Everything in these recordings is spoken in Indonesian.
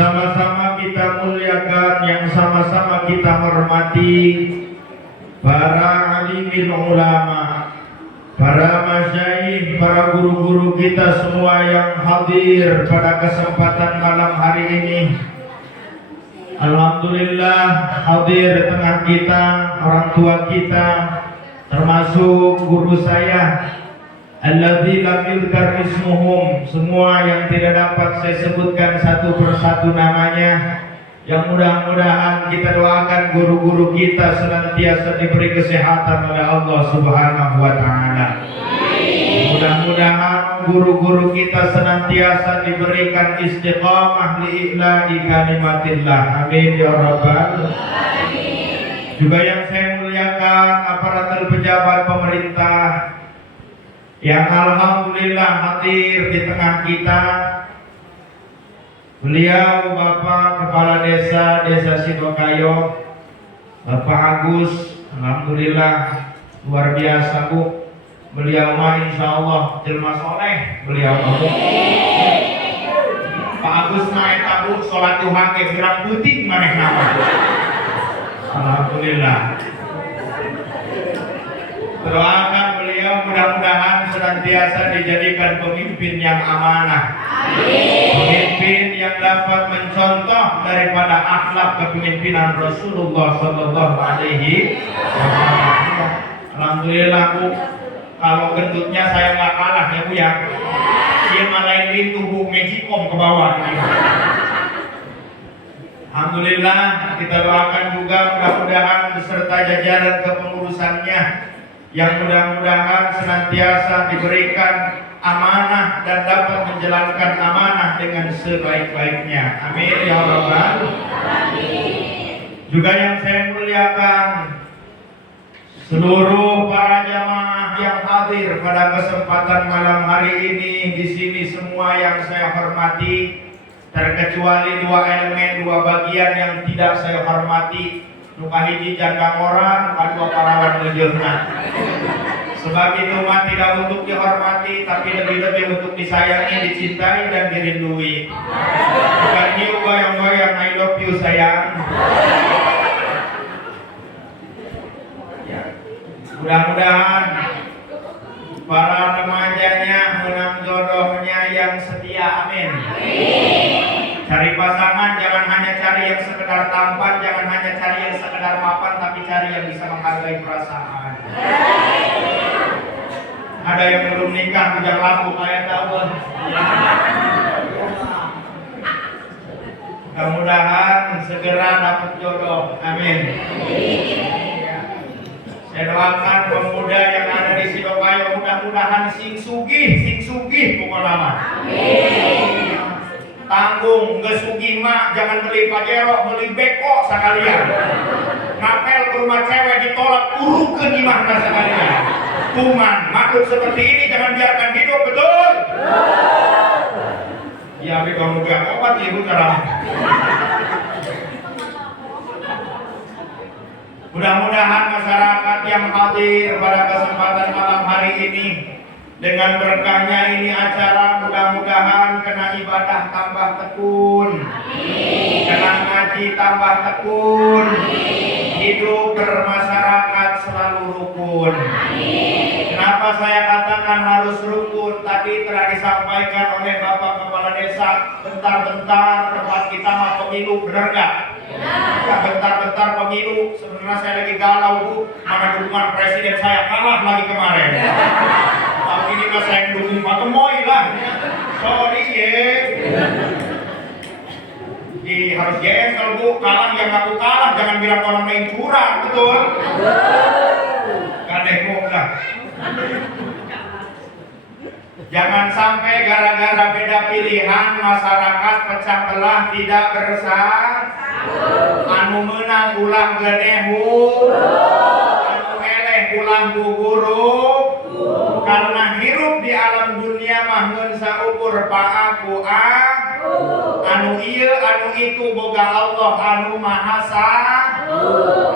sama-sama kita muliakan, yang sama-sama kita hormati para alimin ulama, para masyayikh, para guru-guru kita semua yang hadir pada kesempatan malam hari ini. Alhamdulillah hadir tengah kita orang tua kita, termasuk guru saya alladzi lam yudhkar ismuhum, semua yang tidak dapat saya sebutkan satu persatu namanya, yang mudah-mudahan kita doakan guru-guru kita senantiasa diberi kesehatan oleh Allah Subhanahu wa taala. Mudah-mudahan guru-guru kita senantiasa diberikan istiqamah li'ila'i kalimatillah. Amin ya rabbal alamin. Juga yang saya muliakan aparatur pejabat pemerintah yang alhamdulillah hadir di tengah kita. Beliau Bapak Kepala Desa Sidokayo, Bapak Agus, alhamdulillah luar biasa Bu. Beliau mah insya Allah jelma soleh. Beliau Pak Agus mah eta Bu sholat duha ke pirang putih maneh nama. Alhamdulillah. Doakan beliau mudah-mudahan senantiasa dijadikan pemimpin yang amanah. Pemimpin yang dapat mencontoh daripada akhlak kepemimpinan Rasulullah Sallallahu Alaihi Wasallam. Alhamdulillah Bu, kalau gendutnya saya nggak kalah ya Bu ya. Dia malain itu Bu Mejikom ke bawah. Alhamdulillah kita doakan juga mudah-mudahan beserta jajaran kepengurusannya yang mudah-mudahan senantiasa diberikan amanah dan dapat menjalankan amanah dengan sebaik-baiknya. Amin ya rabbal alamin. Juga yang saya muliakan seluruh para jamaah yang hadir pada kesempatan malam hari ini di sini, semua yang saya hormati, terkecuali dua elemen, dua bagian yang tidak saya hormati. Nuka hiji janda orang, kedua parawan lejeuna. Sebab itu mah tidak untuk dihormati, tapi lebih-lebih untuk disayangi, dicintai dan dirindui. Bukan ini goyang-goyang, I love you sayang. Ya. Mudah-mudahan para remajanya menang jodohnya yang setia, amin. Cari pasangan jangan hanya cari yang sekedar tampan, jangan hanya cari yang sekedar mapan, tapi cari yang bisa menghargai perasaan. Ada yang belum nikah bujang lampu kayak tahun. Mudah-mudahan segera dapat jodoh, amin. Saya doakan pemuda yang ada di Sidokayo mudah-mudahan sing sugih pokoknya mah. Amin. Tanggung, nggak sugih mah jangan beli pajero, beli beko sekalian. Ngapel ke rumah cewek ditolak, urukeun imahna sekalian. Kuman, makhluk seperti ini jangan biarkan hidup, betul? Ya, tapi kamu gak obat ibu terang. Mudah-mudahan masyarakat yang hadir pada kesempatan malam hari ini, dengan berkahnya ini acara, mudah-mudahan kena ibadah tambah tekun, kena ngaji tambah tekun, hidup bermasyarakat selalu rukun. Kenapa saya katakan harus rukun? Tadi telah disampaikan oleh Bapak Kepala Desa, bentar-bentar tempat kita mah pemilu, benar gak? Ya, bentar-bentar pemilu. Sebenarnya saya lagi galau Bu, mana dukungan presiden saya kalah lagi kemarin. Tahun ini mah saya dukung Pak Gemoy lah. Sorry ye. Harus GM kalau Bu, kalah yang aku kalah, jangan bilang orang lain curang, betul? Kadeh kok lah. Jangan sampai gara-gara beda pilihan masyarakat pecah belah tidak bersatu. Anu menang ulah gedehu, anu eleh ulah guguruk. Karena hirup di alam dunia mah ngeun saukur paaku anu ieu anu itu boga Allah anu maha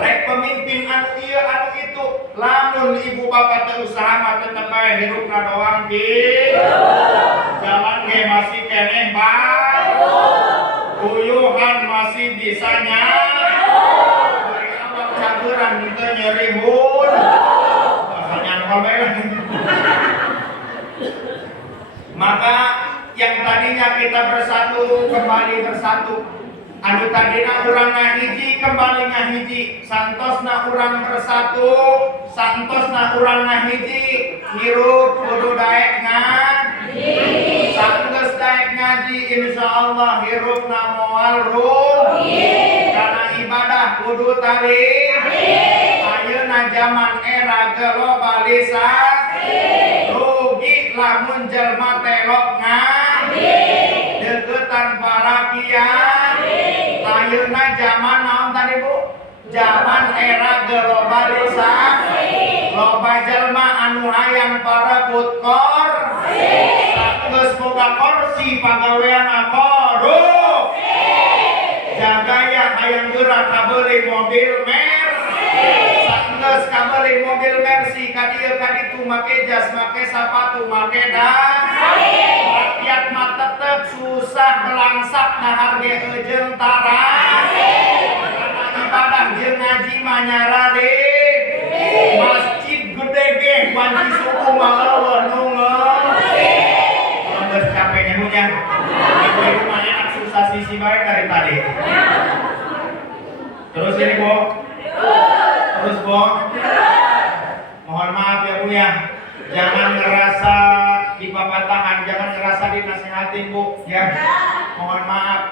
rek pemimpin anu ieu anu itu lamun ibu bapak teu usaha mah tetep bae hirupna doang di jalan ge masih keneh bae uyuh masih bisanya beri awak caburan itu nyerihun bahasanya nolmel. Maka yang tadinya kita bersatu kembali bersatu. Anu tadina urang ngahiji kembali ngahiji, santosna urang bersatu, santosna urang ngahiji, hirup kudu daek ngaji. Sanggeus daek ngaji insyaallah hirupna moal rugi. Karena ibadah kudu talih. Ayeuna zaman era globalisasi. Rugi lamun jelema telok ngaji. Deketan para kiai. Ayeuna zaman naon tadi Bu? Zaman era globalisasi. Loba jelma anu hayang parebut kursi. Geus boga kursi pagawean korup. Jagaya hayang geura kabeli mobil Mercy. Geus kabeli mobil Mercy ka dieu ka ditu make jas, make sapatu, make das. Rakyat mah tetep susah belangsak na harge eujeung taras. Karena ibadah jeung ngaji mah nyarari. Masjid gede ge wanci suku mah eueuh nu geus capek nyemunya. Ibu mah enak susah sisi bae dari tadi. Terus ini Bu. Terus Bu. Mohon maaf ya Bu ya. Jangan ngerasa dipapatahan, jangan ngerasa dinasihatin Bu ya. Mohon maaf.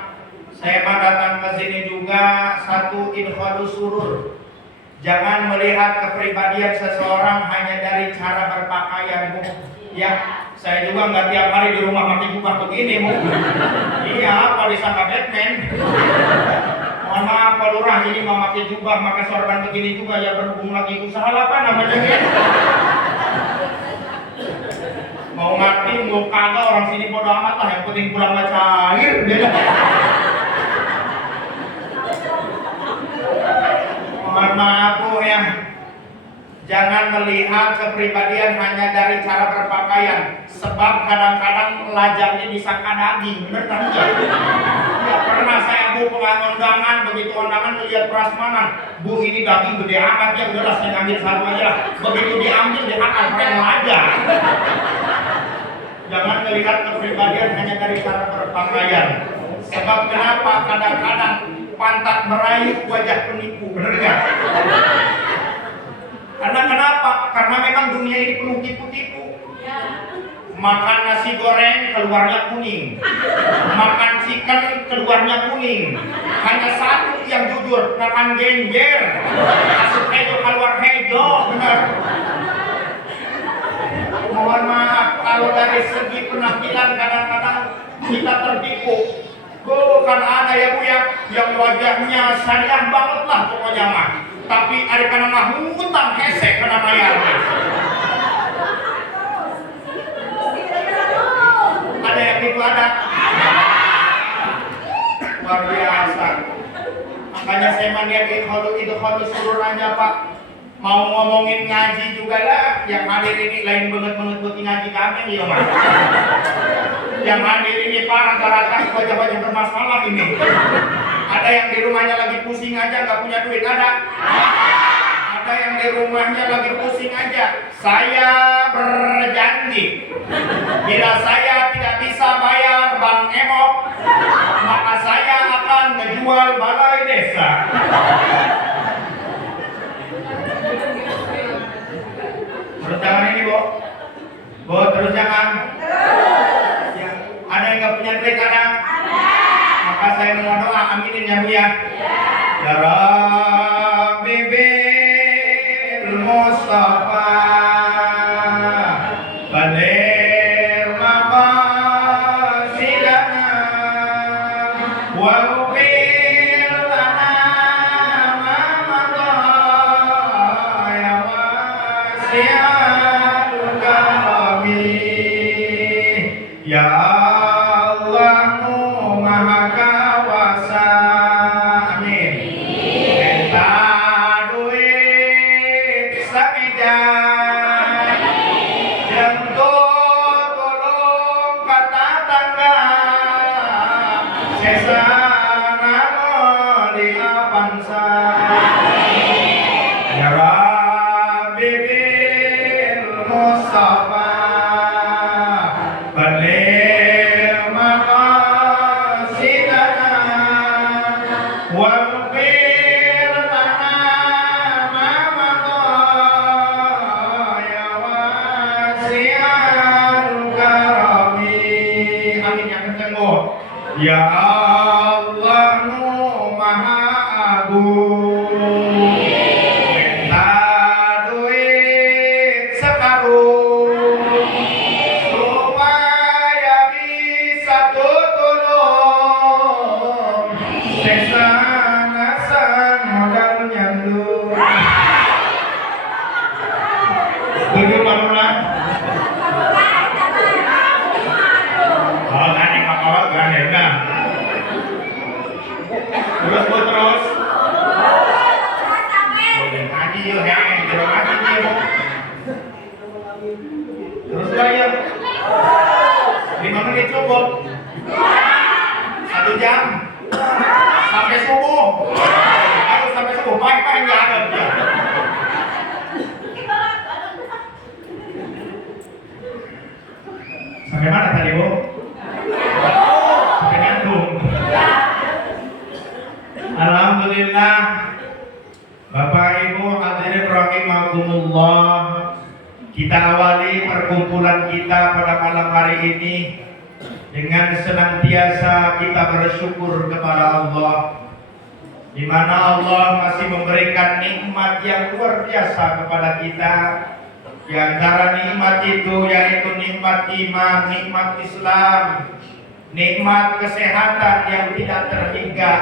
Saya mah datang ke sini juga satu infalus surur. Jangan melihat kepribadian seseorang hanya dari cara berpakaian Bu. Ya, saya juga nggak tiap hari di rumah pakai jubah begini Bu. Iya, apa disangka Batman? Mohon maaf Pak Lurah, ini mau pakai jubah, pakai sorban begini juga ya berhubung lagi usaha apa namanya ya? Mau ngerti, mau kagak orang sini bodo amat lah, yang penting pulang mah cair. Mohon maaf Bu ya. Jangan melihat kepribadian hanya dari cara berpakaian, sebab kadang-kadang lajangnya disangka daging, bener kan? Ya pernah saya Bu pengondangan, begitu kondangan melihat prasmanan, Bu ini daging gede amat ya, udahlah saya ambil satu aja lah. Begitu diambil diangkat keren lajang. Jangan melihat kepribadian hanya dari cara berpakaian, sebab kenapa kadang-kadang pantat merayu wajah penipu, bener gak? Karena kenapa? Karena memang dunia ini penuh tipu-tipu. Makan nasi goreng keluarnya kuning, makan chicken keluarnya kuning. Hanya satu yang jujur, makan genjer, masuk hejo keluar hejo, benar. Mohon maaf kalau dari segi penampilan kadang-kadang kita tertipu. Bukan ada ya Bu ya, yang wajahnya syariah banget lah pokoknya mah. Tapi ada kana mah hutang hesek kana mayar. Ada yang itu ada. Luar biasa. Makanya saya melihat itu surur aja Pak. Mau ngomongin ngaji juga lah. Yang hadir ini lain banget buat ngaji kami ya Mas. Yang hadir ini Pak rata-rata wajah-wajah bermasalah ini. Ada yang di rumahnya lagi pusing aja nggak punya duit, ada. Ada yang di rumahnya lagi pusing aja. Saya berjanji, bila saya tidak bisa bayar Bang Emok, maka saya akan menjual balai desa. Terus jangan ini Bu. Bu terus jangan. Ya, ada yang nggak punya duit, ada. Maka saya mau doa, aminin ya Bu ya. Ya Rabbi bil Mustafa baligh maqasidana wa uqil lana ma madha ya wasi'al karami ya Sesana waghfir lana ma madaya wasi'al karami. Amin yang kenceng, Bu. Ya Allah nu maha agung, minta duit sekarung supaya bisa tutulung sesanasan modal nyandu. Tujuh bangunan. Oh, kan yang apa kan ya? Terus Bu, terus. Ngaji yuk, heng, jero ngaji yuk. Terus bayar. 5 menit cukup. 1 jam. Sampai subuh. Ayo sampai subuh. Baik-baik ya ada dia. Sampai mana tadi, Bu? Sampai ngantung. Alhamdulillah. Bapak Ibu hadirin rahimakumullah. Kita awali perkumpulan kita pada malam hari ini dengan senantiasa kita bersyukur kepada Allah, di mana Allah masih memberikan nikmat yang luar biasa kepada kita. Di antara nikmat itu yaitu nikmat iman, nikmat Islam, nikmat kesehatan yang tidak terhingga.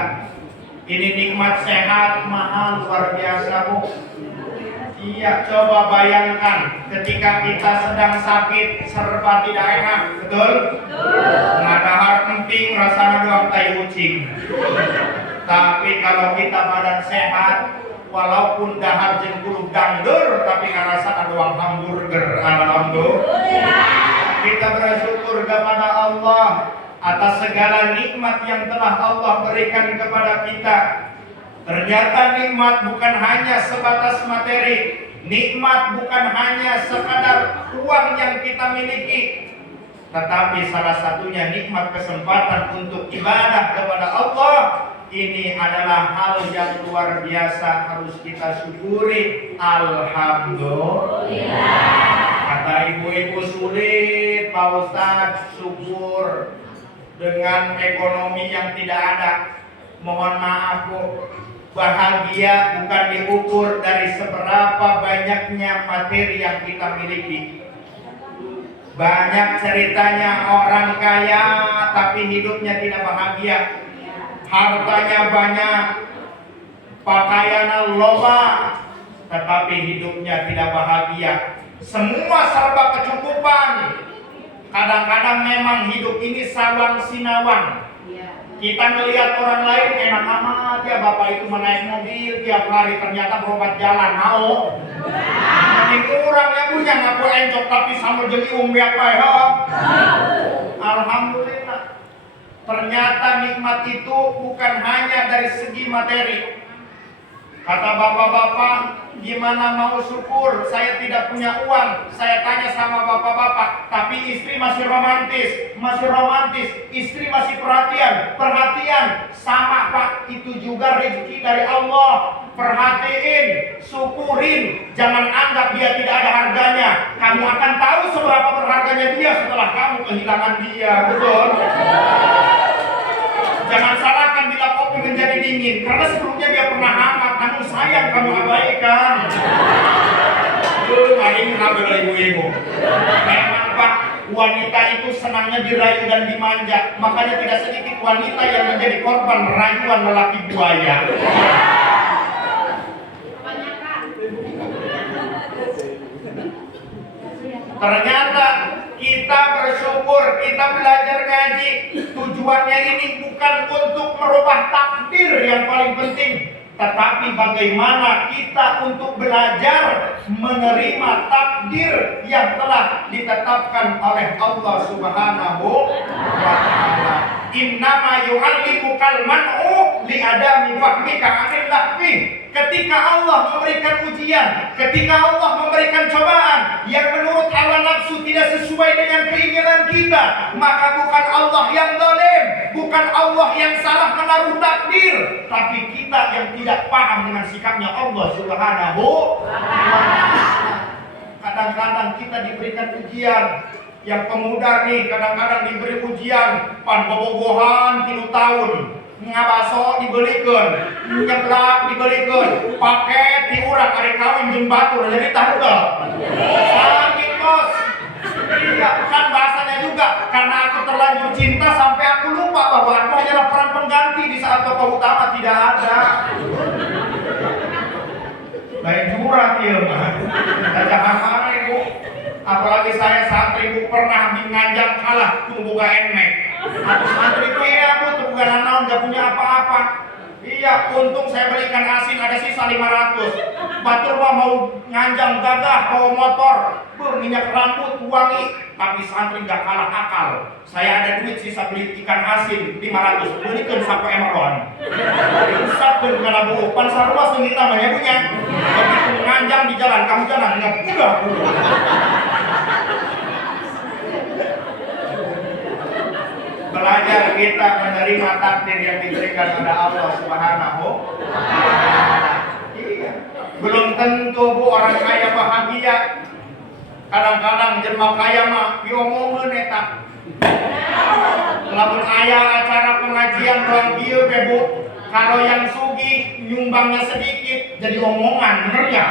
Ini nikmat sehat mahal luar biasa, Bu. Iya, coba bayangkan ketika kita sedang sakit serba tidak enak, betul? Ngadahar emping rasanya doang tai kucing. Tapi kalau kita badan sehat, walaupun dahar jeung kudu dangdur, tapi ngarasana doang hamburger. Alhamdulillah. Kita bersyukur kepada Allah atas segala nikmat yang telah Allah berikan kepada kita. Ternyata nikmat bukan hanya sebatas materi, nikmat bukan hanya sekadar uang yang kita miliki, tetapi salah satunya nikmat kesempatan untuk ibadah kepada Allah. Ini adalah hal yang luar biasa, harus kita syukuri. Alhamdulillah. Kata ibu-ibu sulit, Pak Ustadz, syukur dengan ekonomi yang tidak ada. Mohon maaf, Bu, bahagia bukan diukur dari seberapa banyaknya materi yang kita miliki. Banyak ceritanya orang kaya tapi hidupnya tidak bahagia. Hartanya banyak, pakaiannya loba, tetapi hidupnya tidak bahagia. Semua serba kecukupan. Kadang-kadang memang hidup ini sawang sinawang. Kita melihat orang lain enak amat ya, bapak itu menaik mobil tiap hari, ternyata berobat jalan mau. Itu orang yang punya ngaku encok tapi sama jadi umbiak bae. Alhamdulillah. Ternyata nikmat itu bukan hanya dari segi materi. Kata bapak-bapak, gimana mau syukur? Saya tidak punya uang. Saya tanya sama bapak-bapak, tapi istri masih romantis, istri masih perhatian. Sama Pak, itu juga rezeki dari Allah. Perhatiin, syukurin, jangan anggap dia tidak ada harganya. Kamu akan tahu seberapa berharganya dia setelah kamu kehilangan dia, betul? Jangan salahkan bila kopi menjadi dingin, karena sebelumnya dia pernah hangat. Kamu sayang, kamu abaikan. Ini kabel ibu-ibu. Memang Pak, wanita itu senangnya dirayu dan dimanja. Makanya tidak sedikit wanita yang menjadi korban rayuan lelaki buaya. Ternyata kita bersyukur, kita belajar ngaji. Tujuannya ini bukan untuk merubah takdir yang paling penting, tetapi bagaimana kita untuk belajar menerima takdir yang telah ditetapkan oleh Allah Subhanahu wa Ta'ala. Innama yu'allimukal man'u li'adami fahmika 'anil lahfi. Ketika Allah memberikan ujian, ketika Allah memberikan cobaan yang menurut hawa nafsu tidak sesuai dengan keinginan kita, maka bukan Allah yang zalim, bukan Allah yang salah menaruh takdir, tapi kita yang tidak paham dengan sikapnya Allah Subhanahu wa ta'ala. Kadang-kadang kita diberikan ujian. Yang pemuda nih kadang-kadang diberi ujian pan bobogohan 3 tahun. Ngabaso dibelikan, nyeblak dibelikan, paket diurang hari kawin jeung batur jadi tanggal. Sakit bos. Iya, kan bahasanya juga karena aku terlanjur cinta sampai aku lupa bahwa aku adalah peran pengganti di saat tokoh utama tidak ada. Lain curhat ya mah. Jangan marah ibu. Apalagi saya santri ibu pernah nganjang kalah tunggu gak enek. Aku santri itu ya aku tunggu gak naon gak punya apa-apa. Iya, untung saya belikan asin ada sisa 500. Batur mah mau nganjang gagah bawa motor, minyak rambut wangi, tapi santri gak kalah akal. Saya ada duit sisa beli ikan asin 500, belikan sampai emeron. Rusakkan karena bu, pan sarua sing kita mah ya punya. Begitu nganjang di jalan, kamu jalan nggak udah. Belajar kita menerima takdir yang diberikan oleh Allah Subhanahu wa ta'ala. Iya. Belum tentu bu orang kaya bahagia. Kadang-kadang jelema kaya mah diomongkeun eta. Lamun aya acara pengajian doang dieu be bu, kalau yang sugih nyumbangnya sedikit jadi omongan, bener ya?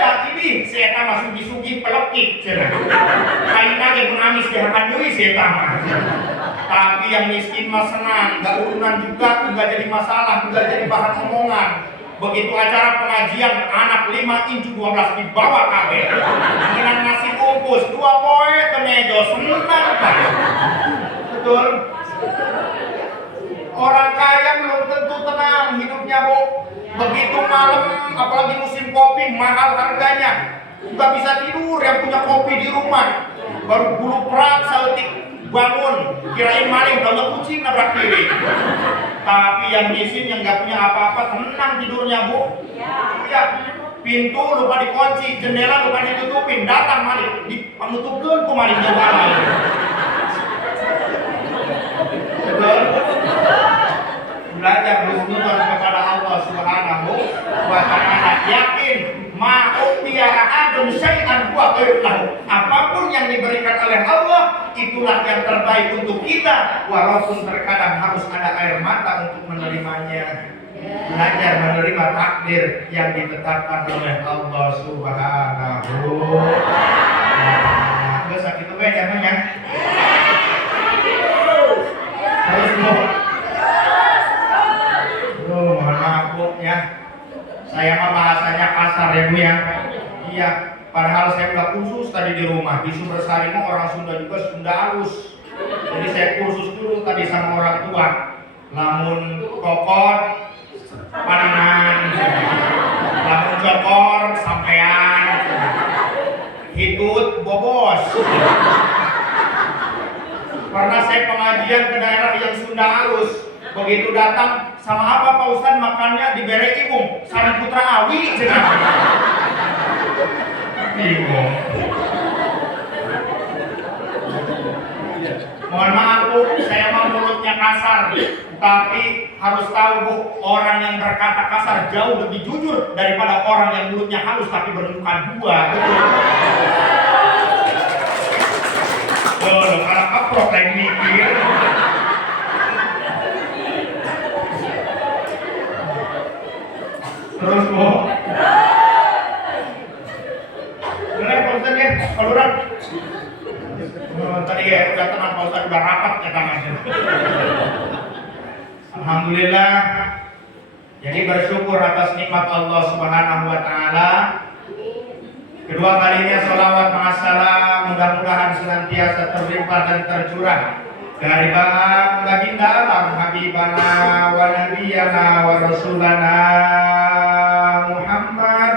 Ya ini si eta mah sugih-sugih pelekit cenah. Aina ge menangis di hadapan deui si eta mah. Tapi yang miskin mah senang, enggak urunan juga, enggak jadi masalah, enggak jadi bahan omongan. Begitu acara pengajian anak 5 incu 12 dibawa kabeh. Dengan nasi bungkus 2 poe ke meja senang kan. Betul. Orang kaya belum tentu tenang hidupnya, Bu. Begitu malam apalagi musim kopi mahal harganya. Enggak bisa tidur yang punya kopi di rumah. Baru bulu perak saeutik bangun, kirain maling kalau kucing nabrak kiri. Tapi yang miskin yang nggak punya apa-apa tenang tidurnya bu. Iya. Pintu lupa dikunci, jendela lupa ditutupin, datang maling, ditutupkan ku maling juga. Betul. Belajar bersyukur kepada Allah Subhanahu wa ta'ala. Yakin ma'utiya ahadun syai'an huwa khairun lahu. Apapun yang diberikan oleh Allah itulah yang terbaik untuk kita, walaupun terkadang harus ada air mata untuk menerimanya. Belajar menerima takdir yang ditetapkan oleh Allah Subhanahu wa ta'ala. Geus sakitu bae jamnya. Terus Bu. Mohon maaf Bu ya. Saya mah bahasanya kasar ya Bu ya. Iya. Padahal saya udah kursus tadi di rumah. Di Sumbersari mah orang Sunda juga Sunda halus. Jadi saya kursus dulu tadi sama orang tua. Lamun kokot, paningan. Lamun cokor, sampean. Hitut, bobos. Pernah saya pengajian ke daerah yang Sunda halus. Begitu datang, sama apa Pak Ustadz makannya diberi ibung? Sari Putra Awi, cenah. Bingung. Mohon maaf Bu, saya mau mulutnya kasar, tapi harus tahu Bu, orang yang berkata kasar jauh lebih jujur daripada orang yang mulutnya halus tapi bermuka dua. Betul. Kalau kaprok lagi mikir. Terus Bu. Ustaz ya, keluaran. Tadi ya udah tenang Pak Ustaz, udah rapat ya tangannya. Alhamdulillah. Jadi bersyukur atas nikmat Allah Subhanahu wa ta'ala. Kedua kalinya sholawat ma'assalam mudah-mudahan senantiasa terlimpah dan tercurah dari baginda alam habibana wa nabiyana wa rasulana Muhammad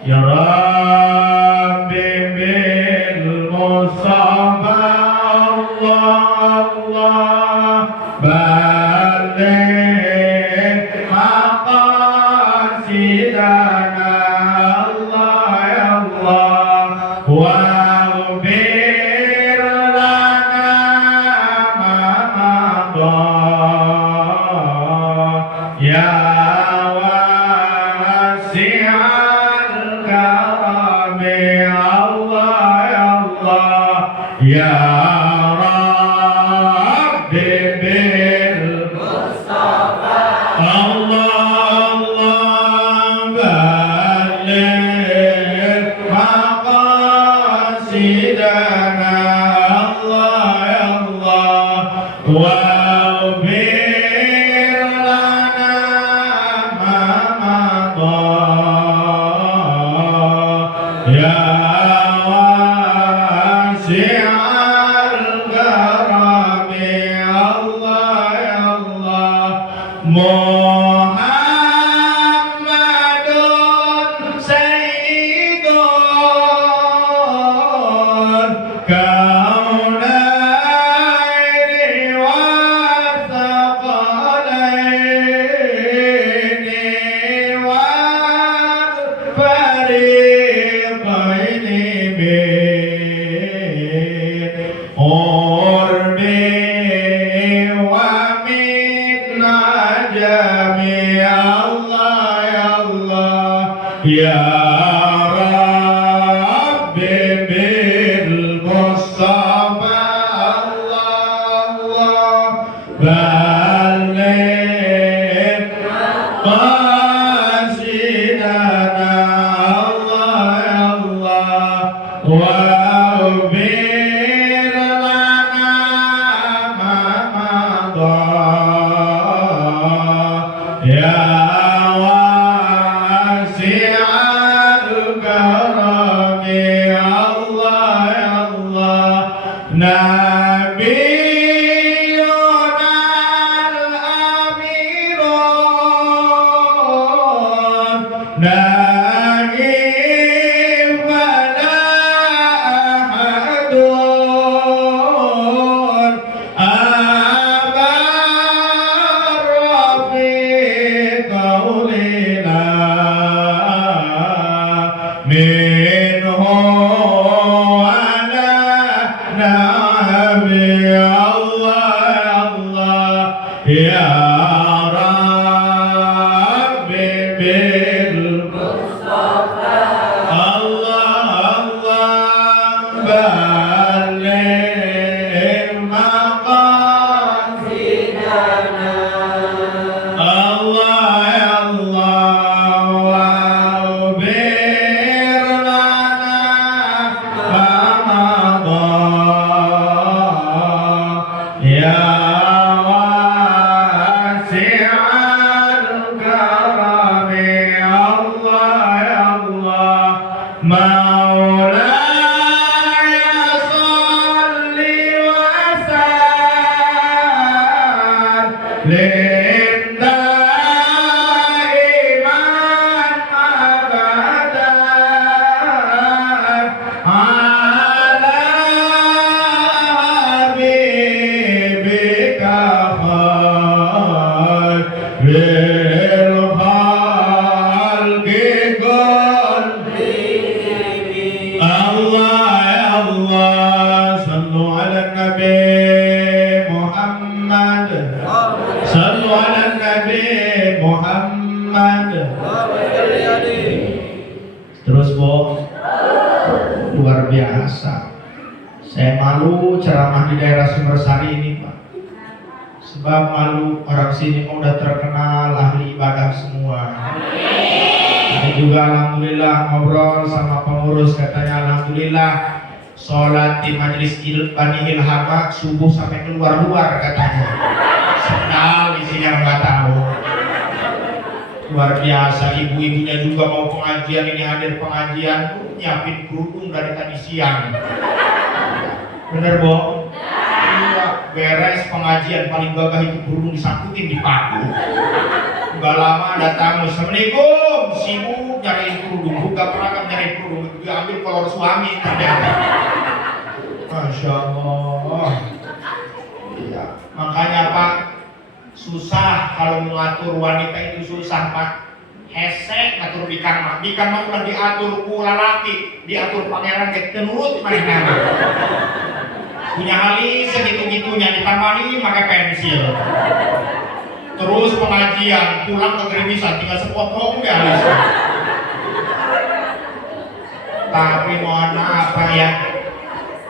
ya Rabbi bil Mustafa Allah Allah baligh maqasidana Allah ya Allah waghfir lana ma madha ya wasi'al karami Allah ya Allah ya Terus Bob, luar biasa. Saya malu ceramah di daerah Sumbersari ini Pak. Sebab malu orang sini udah terkenal ahli ibadah semua. Ini juga alhamdulillah ngobrol sama pengurus katanya alhamdulillah sholat di majelis Bani Ilhama subuh sampai keluar-luar katanya. Senang isinya nggak tahu. Luar biasa, ibu-ibunya juga mau pengajian, ini hadir pengajian nyiapin kerudung dari tadi siang. Bener Bo? Iya, beres pengajian paling gagah itu kerudung disangkutin di paku. Gak lama datang, Assalamualaikum, sibuk nyariin kerudung, buka perangkat nyari kerudung, diambil kolor suami ternyata. Masya Allah. Makanya Pak, susah kalau mengatur wanita itu susah Pak. Hesek ngatur bikang mah udah diatur ku lalaki, diatur pangeran ke tenurut mana. Punya halis segitu-gitunya ditambahi pakai pensil. Terus pengajian, pulang ke gerimisan tinggal sepotong ya halis. Tapi mohon maaf Pak ya.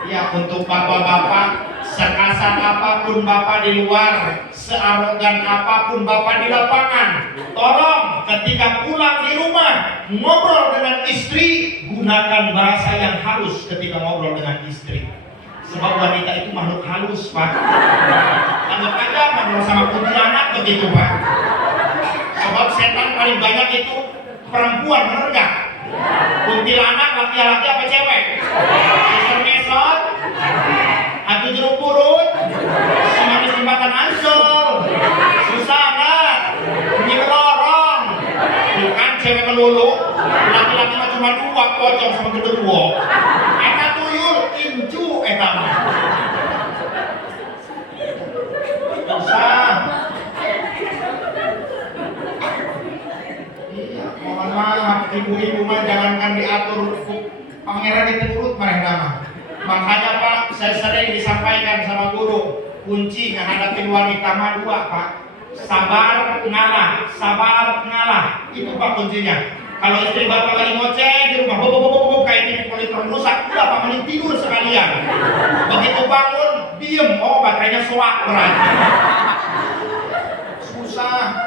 Ya untuk bapak-bapak, sekasar apapun bapak di luar, searogan apapun bapak di lapangan, tolong ketika pulang di rumah ngobrol dengan istri, gunakan bahasa yang halus ketika ngobrol dengan istri. Sebab wanita itu makhluk halus Pak. Anggap aja ngobrol sama kuntilanak begitu Pak. Sebab setan paling banyak itu perempuan, bener gak? Kuntilanak laki-laki apa cewek? Suster mesot, hantu jeruk purut, semanis jembatan Ancol, susah nggak? Bunyi lorong, bukan cewek melulu, laki-laki mah cuma dua, pocong sama genderuwo. Eta tuyul, incu, eta mah. Susah. Mohon maaf, ibu-ibu mah jangankan diatur pangeran diturut mereka mah. Makanya Pak, saya sering disampaikan sama guru, kunci menghadapi wanita mah dua Pak. Sabar ngalah. Itu Pak kuncinya. Kalau istri bapak lagi ngoceh di rumah, bobok kayak ini politor rusak, udah Pak mending tidur sekalian. Begitu bangun, diem, oh baterainya soak berarti. Susah.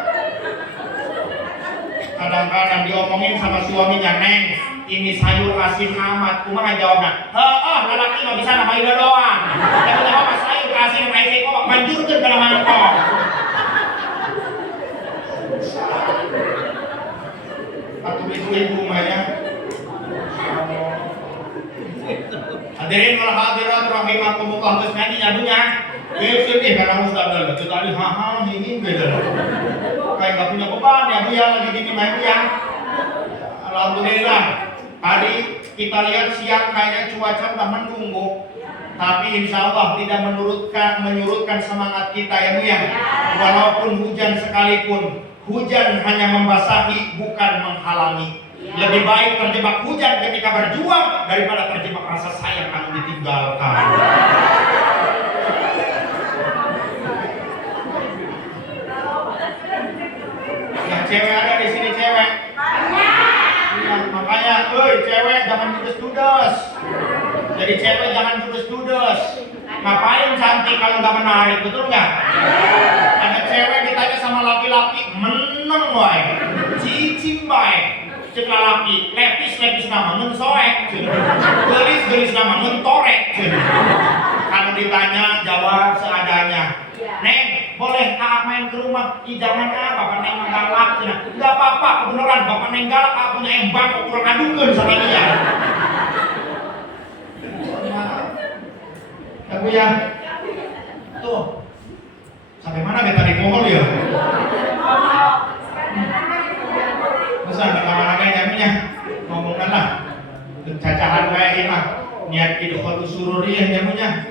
Kadang-kadang diomongin sama suaminya, Neng, ini sayur asin amat, kumaha jawabnya? Lelaki nggak bisa nama ida doang. Tapi apa sayur asin asin kok manjurkan ke mangkok. Atau ibu-ibu rumahnya. Hadirin wal hadirat rahimakumullah, terus nanti nyadunya. Sedih karena Ustaz dulu, itu tadi haha ini beda. Kayak gak punya beban ya Bu ya, lagi gini main ya. Alhamdulillah. Tadi kita lihat siang kayaknya cuaca udah mendung Bu. Tapi insya Allah tidak menyurutkan semangat kita ya Bu ya. Walaupun hujan sekalipun, hujan hanya membasahi bukan menghalangi. Lebih baik terjebak hujan ketika berjuang daripada terjebak rasa sayang akan ditinggalkan. Yang cewek ada di sini cewek. Ya, makanya, cewek jangan judes-judes. Jadi cewek jangan judes-judes. Ngapain cantik kalau nggak menarik, betul nggak? Ada cewek ditanya sama laki-laki, meneng wae, cicing bae. Cek laki, lepis nama, mensoek, gelis nama, mentorek. Kalau ditanya jawab seadanya. Neng, boleh Aa main ke rumah? Jangan Bapak Neng galak. Enggak apa-apa, beneran Bapak Neng galak, Aa punya embang, kok kurang adukan sama dia. Ya Bu ya. Tuh. Sampai mana kita di Pohol ya? Masa ada kamar jamnya? Ngomongkan lah. Cacahan kayak mah. Niat hidup kalau sururi jamunya.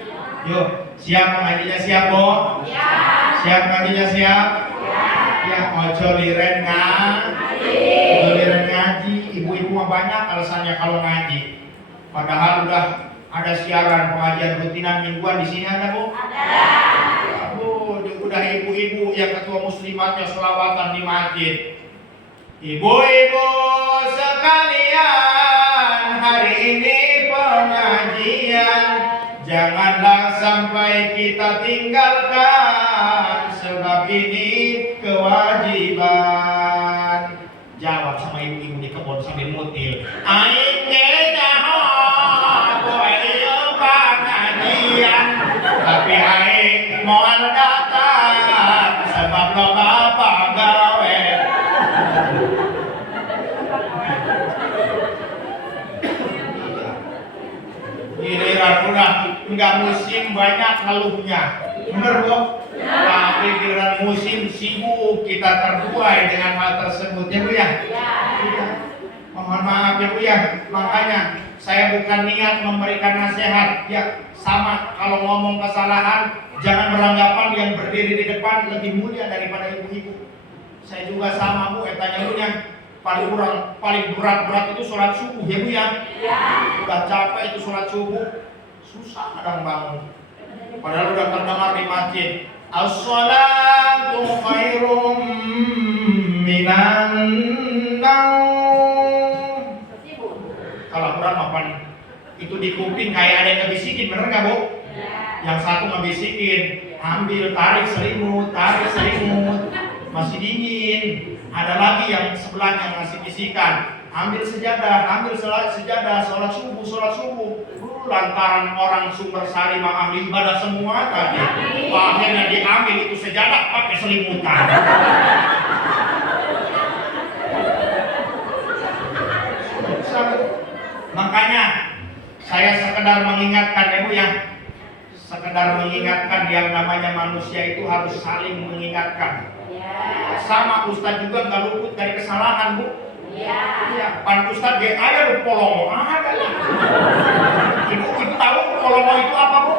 Yuk, siap mengajinya siap, Bo? Ya. Siap mengajinya siap? Ya. Ojo liren ngaji. Ibu-ibu mah banyak alasannya kalau ngaji. Padahal udah ada siaran pengajian rutinan mingguan di sini ada, Bu? Ada. Bu, udah ibu-ibu yang ketua muslimatnya selawatan di masjid. Ibu-ibu sekalian, hari ini pengajian janganlah sampai kita tinggalkan, sebab ini kewajiban. Jawab sama ibu-ibu di kebun sambil mutil. Aing ge nyaho poe pengajian, tapi aing moal datang sebab loba pagawe. Giliran udah enggak musim banyak ngeluhnya, bener Bu? Tapi giliran musim sibuk kita terbuai dengan hal tersebut ya Bu ya? Mohon maaf ya Bu ya. Makanya saya bukan niat memberikan nasihat. Ya, sama kalau ngomong kesalahan jangan beranggapan yang berdiri di depan lebih mulia daripada ibu-ibu. Saya juga sama Bu, tanya dulunya paling berat itu sholat subuh ya Bu ya. Udah capek itu sholat subuh, susah kadang bangun. Padahal udah terdengar di masjid, as-sholatu khairum minan naum. Kalau kurang apa nih? Itu di kuping kayak ada yang ngebisikin, bener nggak Bu? Yang satu ngebisikin, ambil tarik selimut, masih dingin. Ada lagi yang sebelahnya ngasih bisikan, ambil sejadah, sholat subuh. Lantaran orang Sumber Sari ahli ibadah semua tadi, akhirnya diambil itu sejadah pakai selimutan. Makanya saya sekedar mengingatkan ya Bu ya, yang namanya manusia itu harus saling mengingatkan. Sama Ustadz juga nggak luput dari kesalahan Bu. Iya, Pan Ustadz dia ada lu polomo, ada lah. Ibu tahu polomo itu apa Bu?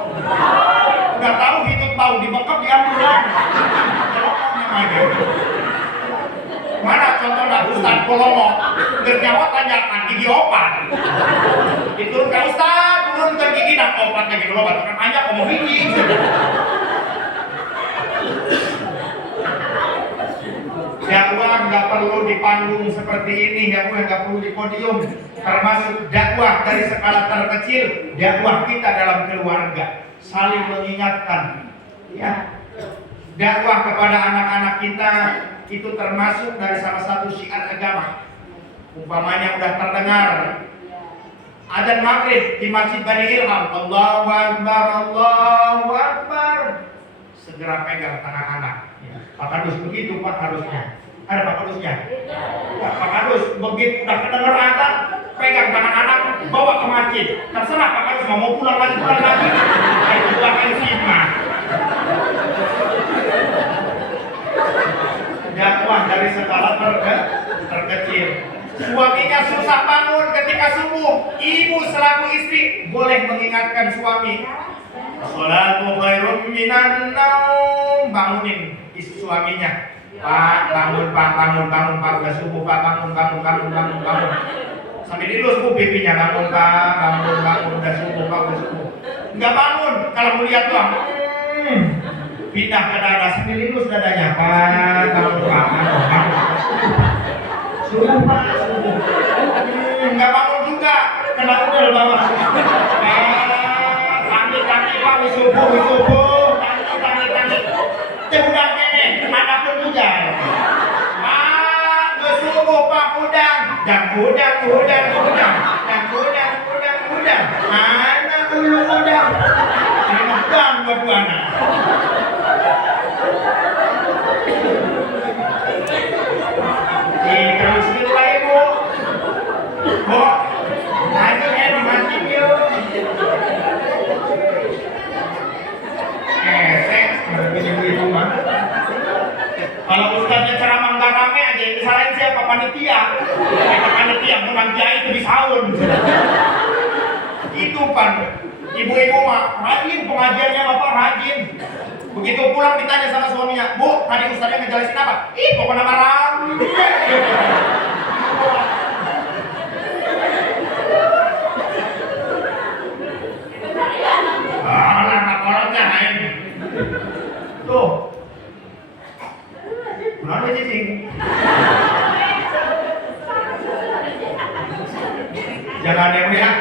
Udah tahu hidup tahu dibekap diambil lah. Mana contohnya Ustadz polomo? Bernyawa tanjakan gigi opat. Diturun ke Ustadz, turun ke gigi dan opat lagi dulu obat kan aja kamu gigi. Dakwah nggak perlu di panggung seperti ini, dakwah nggak perlu di podium. Termasuk dakwah dari skala terkecil, dakwah kita dalam keluarga, saling mengingatkan. Ya, dakwah kepada anak-anak kita itu termasuk dari salah satu syiar agama. Umpamanya udah terdengar adzan maghrib di Masjid Bani Ilham, Allahu Akbar, Allahu Akbar. Segera pegang tangan anak. Pak Kadus begitu Pak harusnya. Ada Pak Kadusnya? Pak Kadus begitu udah kedengar adzan, pegang tangan anak, bawa ke masjid. Terserah Pak Kadus mau pulang lagi. Itu akan hikmah. Dakwah dari skala terkecil. Suaminya susah bangun ketika subuh, ibu selaku istri boleh mengingatkan suami. Sholatu khairum minan naum, bangunin istri suaminya. Pak, bangun Pak, udah subuh Pak, bangun. Sambil dilus Bu pipinya, bangun Pak, udah subuh Pak, udah subuh. Enggak bangun, kalau melihat doang. Pindah ke dada, sambil dilus dadanya, Pak, bangun Pak. Subuh Pak, subuh. Enggak bangun juga, kena udel bawah. Kami Pak, subuh. Teh udah nenek, ada pun hujan. Subuh Pak udang. Dan udang. Anak ulu udang. Ini udang berdua anak. Terus gitu lah Ibu. Bu, lagi di masjid yuk. Ibu mah. Kalau ustaznya ceramah nggak rame aja, yang disalahin siapa? Panitia. Panitia menang kiai itu disaun. Itu Pan. Ibu-ibu mah rajin pengajiannya, Bapak rajin. Begitu pulang ditanya sama suaminya, Bu, tadi ustaznya ngejelasin apa? Ih, pokoknya marah. Orangnya lain. Tuh. Kenapa cicing? Jangan ya Bu ya.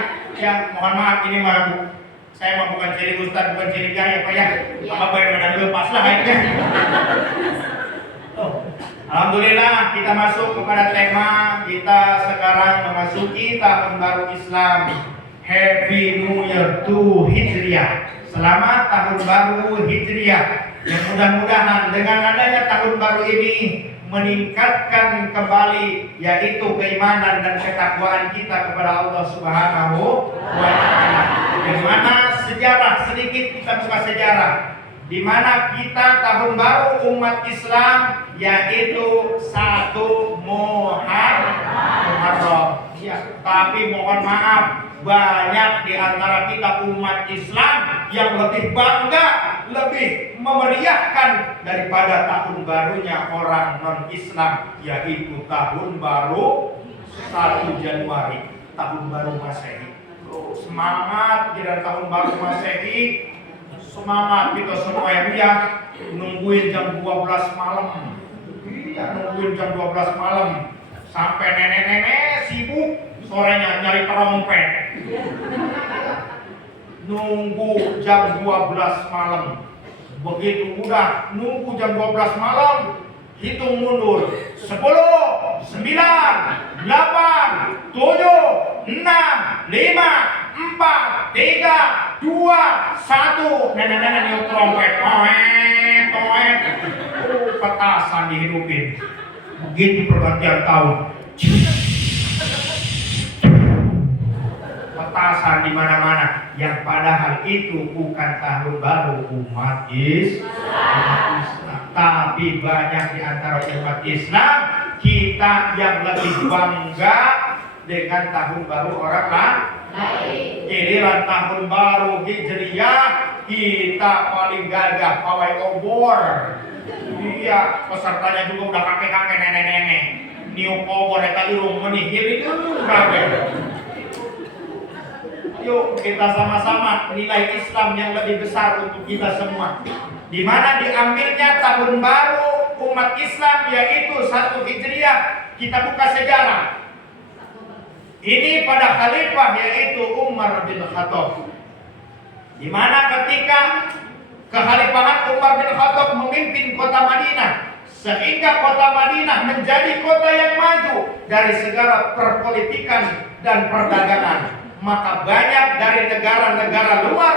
Ya, mohon maaf ini mah Bu. Saya mah bukan ciri ustaz, bukan ciri gaya Pak ya. Apa bayar medan lepas lah akhirnya. Alhamdulillah kita masuk kepada tema kita sekarang memasuki tahun baru Islam. Happy New Year to Hijriah. Selamat tahun baru Hijriah. Yang mudah-mudahan dengan adanya tahun baru ini meningkatkan kembali yaitu keimanan dan ketakwaan kita kepada Allah Subhanahu wa taala. Di mana sejarah sedikit kita buka sejarah di mana kita tahun baru umat Islam yaitu 1 Muharram. Ya, tapi mohon maaf, banyak di antara kita umat Islam yang lebih bangga, lebih memeriahkan daripada tahun barunya orang non-Islam, yaitu tahun baru 1 Januari, tahun baru Masehi. Semangat kira tahun baru Masehi, semangat kita semua ya, nungguin jam 12 malam. Iya, nungguin jam 12 malam sampai nenek-nenek sibuk sorenya nyari trompet. Nunggu jam 12 malam. Begitu udah nunggu jam 12 malam, hitung mundur 10, 9, 8, 7, 6, 5, 4, 3, 2, 1. Nenek-nenek niup trompet. Toet. Petasan dihidupin. Begitu pergantian tahun. Petasan di mana-mana, yang padahal itu bukan tahun baru umat Islam. Tapi banyak di antara umat Islam kita yang lebih bangga dengan tahun baru orang lain. Giliran tahun baru Hijriah kita paling gagah pawai obor. Iya, pesertanya juga udah kakek-kakek nenek-nenek. Niup obor eta irung menihir itu kabeh. Yuk kita sama-sama nilai Islam yang lebih besar untuk kita semua. Di mana diambilnya tahun baru umat Islam yaitu 1 Hijriah. Kita buka sejarah. Ini pada khalifah yaitu Umar bin Khattab. Di mana ketika kekhalifahan Umar bin Khattab memimpin kota Madinah, sehingga kota Madinah menjadi kota yang maju dari segala perpolitikan dan perdagangan. Maka banyak dari negara-negara luar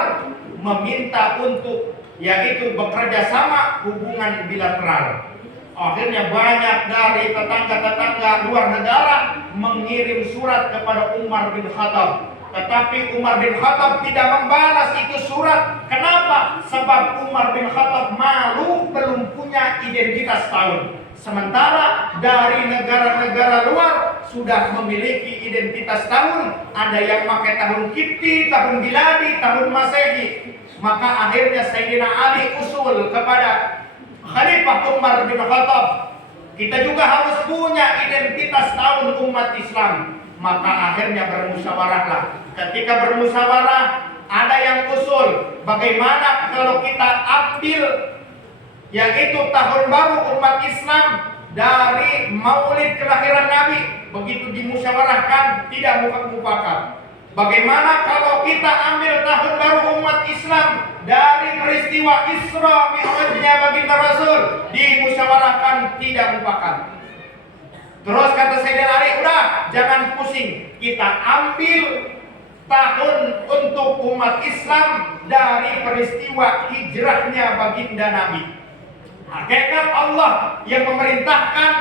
meminta untuk yaitu bekerja sama hubungan bilateral. Akhirnya banyak dari tetangga-tetangga luar negara mengirim surat kepada Umar bin Khattab. Tetapi Umar bin Khattab tidak membalas itu surat. Kenapa? Sebab Umar bin Khattab malu, belum punya identitas tahun. Sementara dari negara-negara luar sudah memiliki identitas tahun. Ada yang pakai tahun Kipti, tahun Miladi, tahun Masehi. Maka akhirnya Sayyidina Ali usul kepada Khalifah Umar bin Khattab, kita juga harus punya identitas tahun umat Islam. Maka akhirnya bermusyawarahlah. Ketika bermusyawarah, ada yang usul, bagaimana kalau kita ambil yaitu tahun baru umat Islam dari maulid kelahiran Nabi. Begitu dimusyawarahkan, tidak mufakat. Bagaimana kalau kita ambil tahun baru umat Islam dari peristiwa Isra Mi'rajnya baginda Rasul? Dimusyawarahkan, tidak mufakat. Terus kata Sayyidina Ali, udah jangan pusing, kita ambil tahun untuk umat Islam dari peristiwa hijrahnya baginda Nabi. Hakikat Allah yang memerintahkan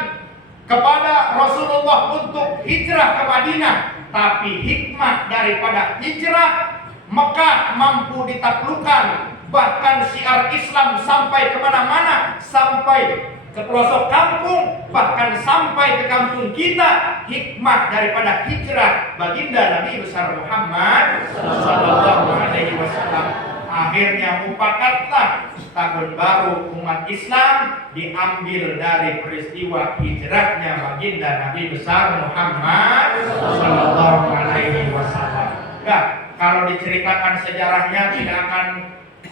kepada Rasulullah untuk hijrah ke Madinah, tapi hikmah daripada hijrah Mekah mampu ditaklukkan, bahkan syiar Islam sampai kemana-mana, sampai ke pelosok kampung, bahkan sampai ke kampung kita. Hikmah daripada hijrah baginda Nabi besar Muhammad sallallahu alaihi wasallam. Akhirnya mufakatlah tahun baru umat Islam diambil dari peristiwa hijrahnya baginda Nabi besar Muhammad sallallahu alaihi wasallam. Nah, kalau diceritakan sejarahnya tidak akan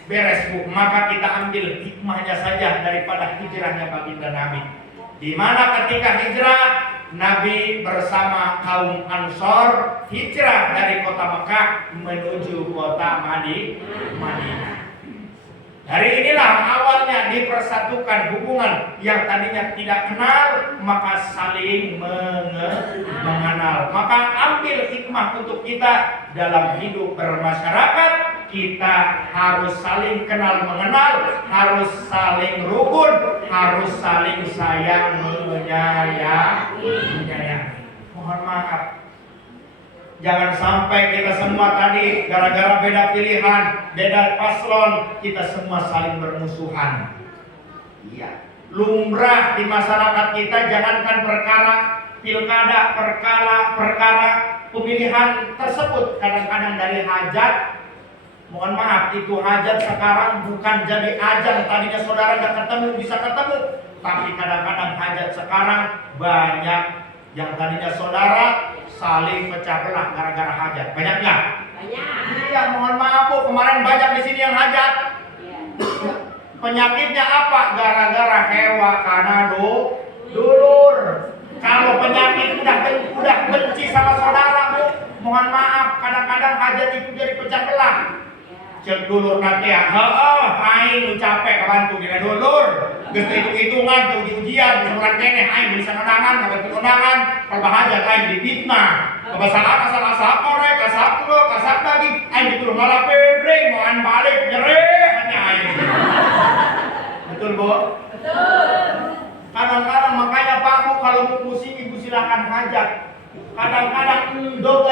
beres, Bu. Maka kita ambil hikmahnya saja daripada hijrahnya baginda Nabi. Di mana ketika hijrah, Nabi bersama kaum Ansor hijrah dari kota Mekah menuju kota Madinah. Dari inilah awalnya dipersatukan hubungan yang tadinya tidak kenal, maka saling mengenal. Maka ambil hikmah untuk kita dalam hidup bermasyarakat. Kita harus saling kenal mengenal, harus saling rukun, harus saling sayang menyayangi. Mohon maaf, jangan sampai kita semua tadi gara-gara beda pilihan, beda paslon, kita semua saling bermusuhan. Iya, lumrah di masyarakat kita, jangankan perkara pilkada, perkara pemilihan tersebut kadang-kadang dari hajat. Mohon maaf, itu hajat sekarang bukan jadi ajang. Tadinya saudara gak ketemu bisa ketemu, tapi kadang-kadang hajat sekarang banyak yang tadinya saudara saling pecah belah gara-gara hajat. Banyak nggak? Banyak. Iya, mohon maaf Bu, kemarin banyak di sini yang hajat. Iya. Penyakitnya apa? Gara-gara hewa karena dulur. Kalau penyakit udah benci sama saudara Bu, mohon maaf, kadang-kadang hajat itu jadi pecah belah. Cek dulur nanti ya, aing lu capek kabantu kita dulur. Geus hitung-hitungan tuh ujian sebulan kene aing bisa undangan, kabantu undangan, kalau hajat aing difitnah. Kebasahan asal-asal korek, kasap lo, kasap lagi, aing dituduh malah pebreng, mau balik nyereh hanya aing. Betul Bu? Betul. Kadang-kadang makanya Pak Bu kalau mau pusing ibu silakan hajat. Kadang-kadang endok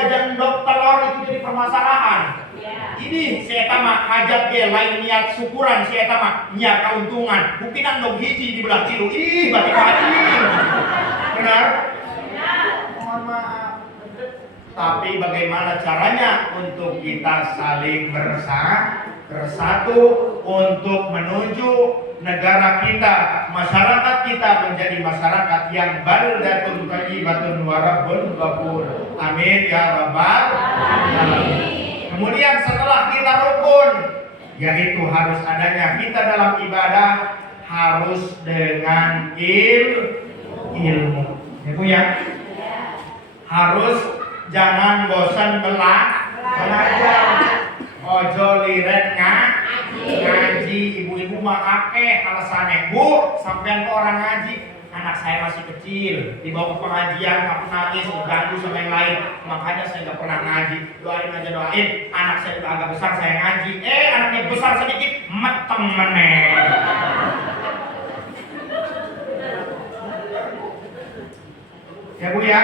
telur itu jadi permasalahan. Ini saya tamak hajat dia lain niat syukuran, saya tamak niat keuntungan. Mungkin andong hiji di belah tilu, batik hati. Benar? Mohon maaf. Tapi bagaimana caranya untuk kita saling bersatu untuk menuju negara kita, masyarakat kita menjadi masyarakat yang baldatun thayyibatun wa rabbun ghafur. Amin ya rabbal alamin. Kemudian setelah kita rukun, yaitu harus adanya kita dalam ibadah harus dengan ilmu. Itu ya. Harus jangan bosan belajar. Ojo liret ngaji. Ibu-ibu mah akeh alasannya. Bu, sampean ke orang ngaji. Anak saya masih kecil, dibawa ke pengajian, aku nangis, diganggu sama yang lain. Makanya saya gak pernah ngaji. Doain aja doain. Anak saya udah agak besar, saya ngaji. Anaknya besar sedikit, metem meneh. Ya Bu ya.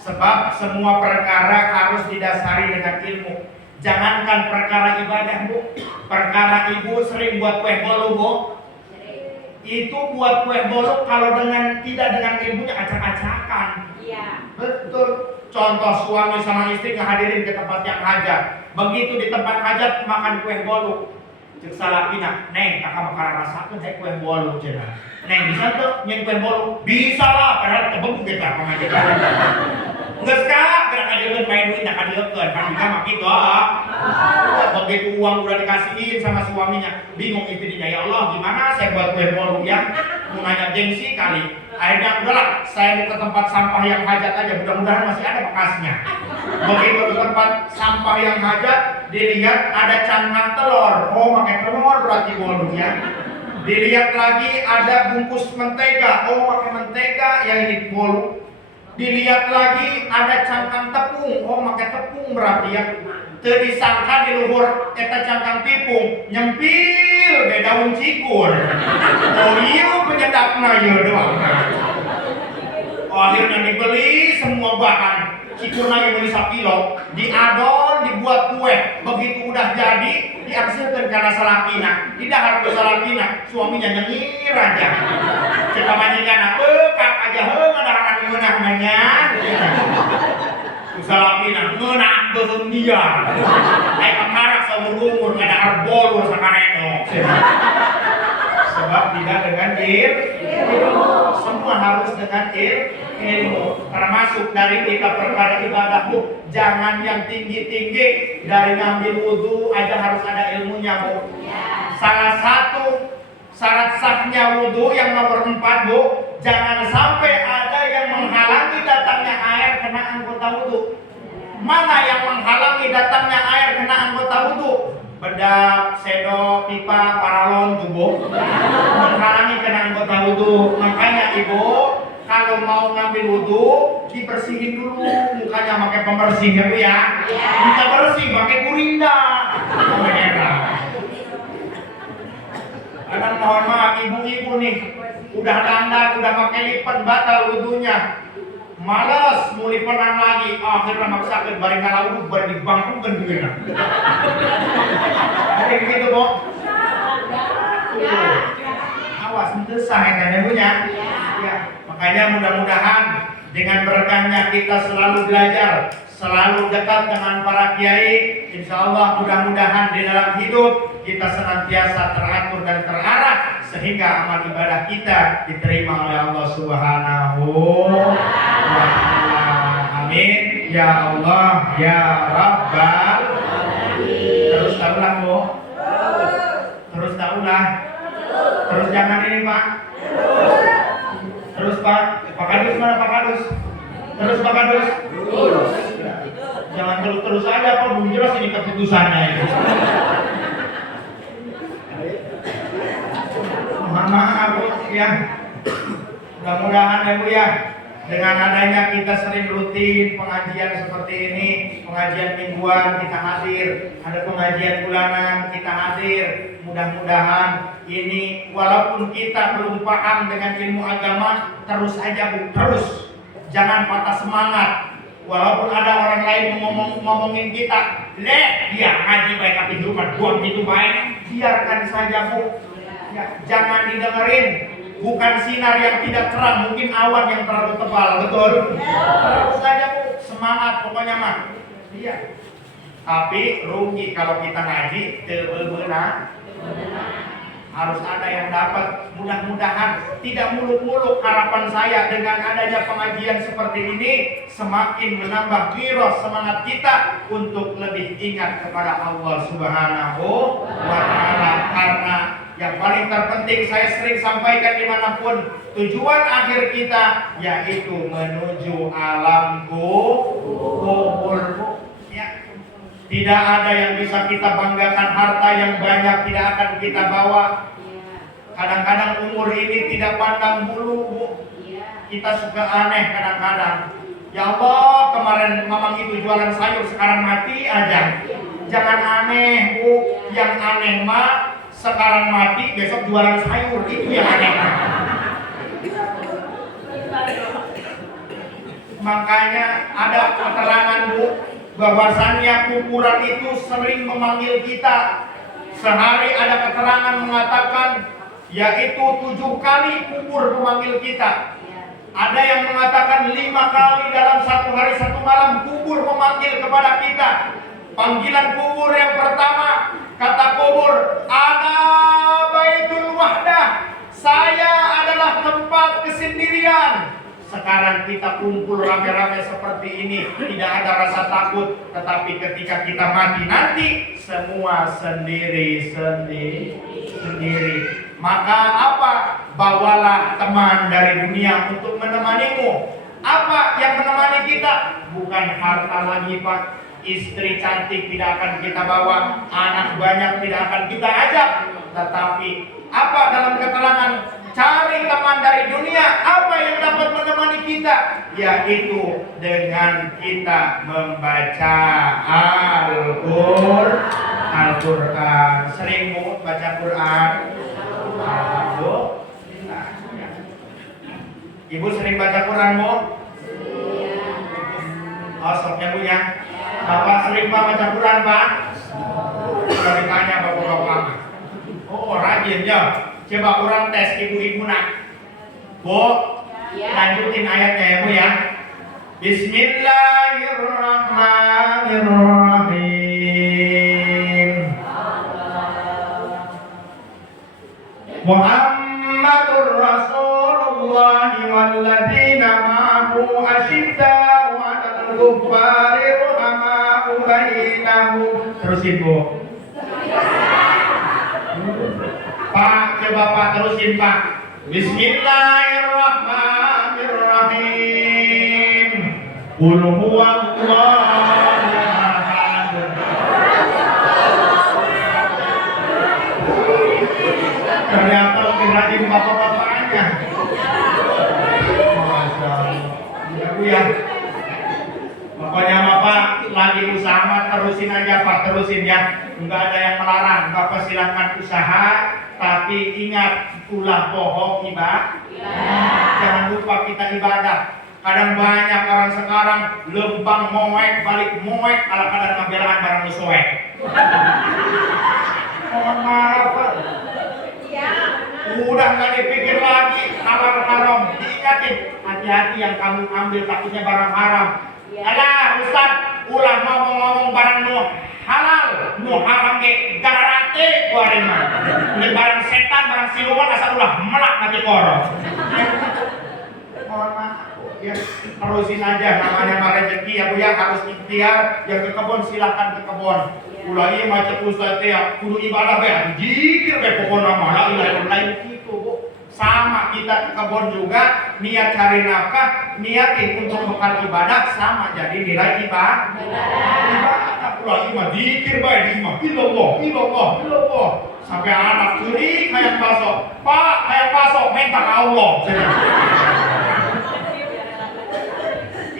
Sebab semua perkara harus didasari dengan ilmu. Jangankan perkara ibadah Bu, perkara ibu sering buat kue bolu Bu. Itu buat kue bolu kalau tidak dengan ilmunya acak-acakan. Iya. Betul. Contoh suami sama istri ngehadirin ke tempat yang hajat. Begitu di tempat hajat makan kue bolu. Cek salakina, neng kakak makanan rasakan saya kue bolu cenah. Neng bisa tuh nyen kue bolu? Bisa lah, padahal tebeng kita pengajian. Nggak sekarang gerak adilkan main duit nak adilkan kan juga mak gitu begitu uang udah dikasihin sama suaminya bingung istrinya, ya Allah gimana saya buat kue bolu ya, mau nanya gengsi kali. Akhirnya udahlah saya mau ke tempat sampah yang hajat aja, mudah-mudahan masih ada bekasnya. Begitu ke tempat sampah yang hajat dilihat ada cangkang telur, pakai telur berarti bolu ya. Dilihat lagi ada bungkus mentega, pakai mentega yang ini bolu. Dilihat lagi ada cangkang tepung, pakai tepung berarti ya. Teu disangka di luhur eta cangkang tepung nyempil be daun cikur. Iya penyedapna ieu doang. Akhirnya dibeli semua bahan. Cikurna yang beli 1 kilo, diadon, dibuat kue. Begitu udah jadi, dihasilkan karena salakina. Tidak harus salakina, suaminya nyengir aja. Kita majikan, kak aja ngadaran menang nanya. Salakina, ngenak belum dia. Kayak kemarak seumur-umur, ada arbol sakareno. Sebab tidak dengan ilmu. Semua harus dengan ilmu. Termasuk dari kita perkara ibadah Bu. Jangan yang tinggi-tinggi. Dari ngambil wudhu aja harus ada ilmunya Bu. Salah satu syarat sahnya wudhu yang nomor 4 Bu. Jangan sampai ada yang menghalangi datangnya air kena anggota wudhu. Mana yang menghalangi datangnya air kena anggota wudhu? Bedak, sendok, pipa, paralon, tubuh menghalangi kena anggota wudhu. Makanya Ibu kalau mau ngambil wudhu dibersihin dulu mukanya pakai pembersih ya Bu ya. Bisa bersih pakai kurinda. Kadang mohon maaf ibu-ibu nih udah dandan, udah pakai lipat batal wudhunya. Malas mau liperan lagi, akhirnya maksakan bari ngalawu bari dibangkukan juga. Ada begitu Bu? Awas itu sah yang Bu ya. Ya. Makanya mudah-mudahan Dengan berkahnya kita selalu belajar, selalu dekat dengan para kiai. Insya Allah mudah-mudahan di dalam hidup kita senantiasa teratur dan terarah sehingga amal ibadah kita diterima oleh Allah Subhanahu wa Ta'ala. Amin ya Allah ya Rabbal Alamin. Terus tahulah Bu. Terus tahulah. Terus jangan ini Pak. Terus Pak Kadus mana Pak Kadus? Terus Pak Kadus? Jangan terus aja Pak, belum jelas ini keputusannya itu. Mohon maaf Bu ya. Mudah-mudahan ya Bu ya, dengan adanya kita sering rutin pengajian seperti ini, pengajian mingguan kita hadir, ada pengajian bulanan kita hadir. Mudah-mudahan ini walaupun kita belum paham dengan ilmu agama, terus aja Bu, terus. Jangan patah semangat. Walaupun ada orang lain ngomongin kita, dia ngaji baik tapi hidupan buang itu baik, biarkan saja Bu. Ya, jangan didengerin. Bukan sinar yang tidak terang, mungkin awan yang terlalu tebal, betul? Terus saja Bu, semangat pokoknya mah. Iya. Tapi rugi kalau kita ngaji benar. Harus ada yang dapat. Mudah-mudahan tidak muluk-muluk. Harapan saya dengan adanya pengajian seperti ini semakin menambah giroh semangat kita untuk lebih ingat kepada Allah Subhanahu wa Ta'ala. Karena yang paling terpenting saya sering sampaikan dimanapun, tujuan akhir kita yaitu menuju alam kubur. Ya. Tidak ada yang bisa kita banggakan, harta yang banyak tidak akan kita bawa. Kadang-kadang umur ini tidak pandang bulu Bu. Kita suka aneh kadang-kadang. Ya Allah, kemarin mamang itu jualan sayur sekarang mati aja. Jangan aneh Bu, yang aneh mah sekarang mati, besok jualan sayur, itu yang aneh. Makanya ada keterangan Bu, bahwasannya kuburan itu sering memanggil kita. Sehari ada keterangan mengatakan, yaitu 7 kali kubur memanggil kita. Ada yang mengatakan 5 kali dalam 1 hari 1 malam kubur memanggil kepada kita. Panggilan kubur yang pertama, kata kubur, ana baitul wahdah, saya adalah tempat kesendirian. Sekarang kita kumpul rame-rame seperti ini, tidak ada rasa takut. Tetapi ketika kita mati nanti, semua sendiri. Maka apa? Bawalah teman dari dunia untuk menemanimu. Apa yang menemani kita? Bukan harta lagi Pak. Istri cantik tidak akan kita bawa, anak banyak tidak akan kita ajak. Tetapi apa dalam keterangan? Cari teman dari dunia. Apa yang dapat menemani kita? Yaitu dengan kita membaca Al-Quran. Sering Bu baca Quran? Alhamdulillah. Ibu sering baca Quran Bu? Oh, soknya Bu ya. Bapak sering Pak baca Quran Pak? Kalau ditanya bapak-bapak. Oh, rajin ya. Coba orang tes ibu-ibu nak. Bu, lanjutin ayatnya ya Bu ya. Bismillahirrahmanirrahim. Muhammadur Rasulullah walladzina ma'ahu asyidda'u 'alal kuffari ruhama'u bainahum. Terusin Bu. Pak, coba Pak terusin Pak. Bismillahirrahmanirrahim. Qul huwallahu ahad. Ternyata lebih rajin bapak-bapaknya. Masya Allah. Ya. Pokoknya Bapak lagi usaha terusin aja Pak, terusin ya. Enggak ada yang melarang. Bapak silakan usaha. Tapi ingat, itulah pokok ibadah. Jangan lupa kita ibadah. Kadang banyak orang sekarang lempang moek, balik moek, ala kadang ngambilan barang musuhek. Mohon maaf Pak. Udah nggak dipikir lagi halal haram, diingatin hati-hati yang kamu ambil takutnya barang haram. Alah Ustaz, ulah ngomong-ngomong barang nu halal, nu haram ke garate kuarin mah. Ini barang setan, barang siluman asal ulah melak nanti koro. Mohon maaf ya, terusin aja namanya mah rezeki ya Bu ya, harus ikhtiar. Yang ke kebun silakan ke kebun. Ulah ieu macam Ustaz teh kudu ibadah bae, zikir bae pokona mah la ilaha illallah kitu Bu. Sama kita ke kebun juga, niat cari nafkah, niatin untuk bekal ibadah sama jadi nilai ibadah. Ibadah ulah ieu mah zikir bae di mah illallah. Sampai anak curi kayak baso. Pak, kayak baso minta ke Allah.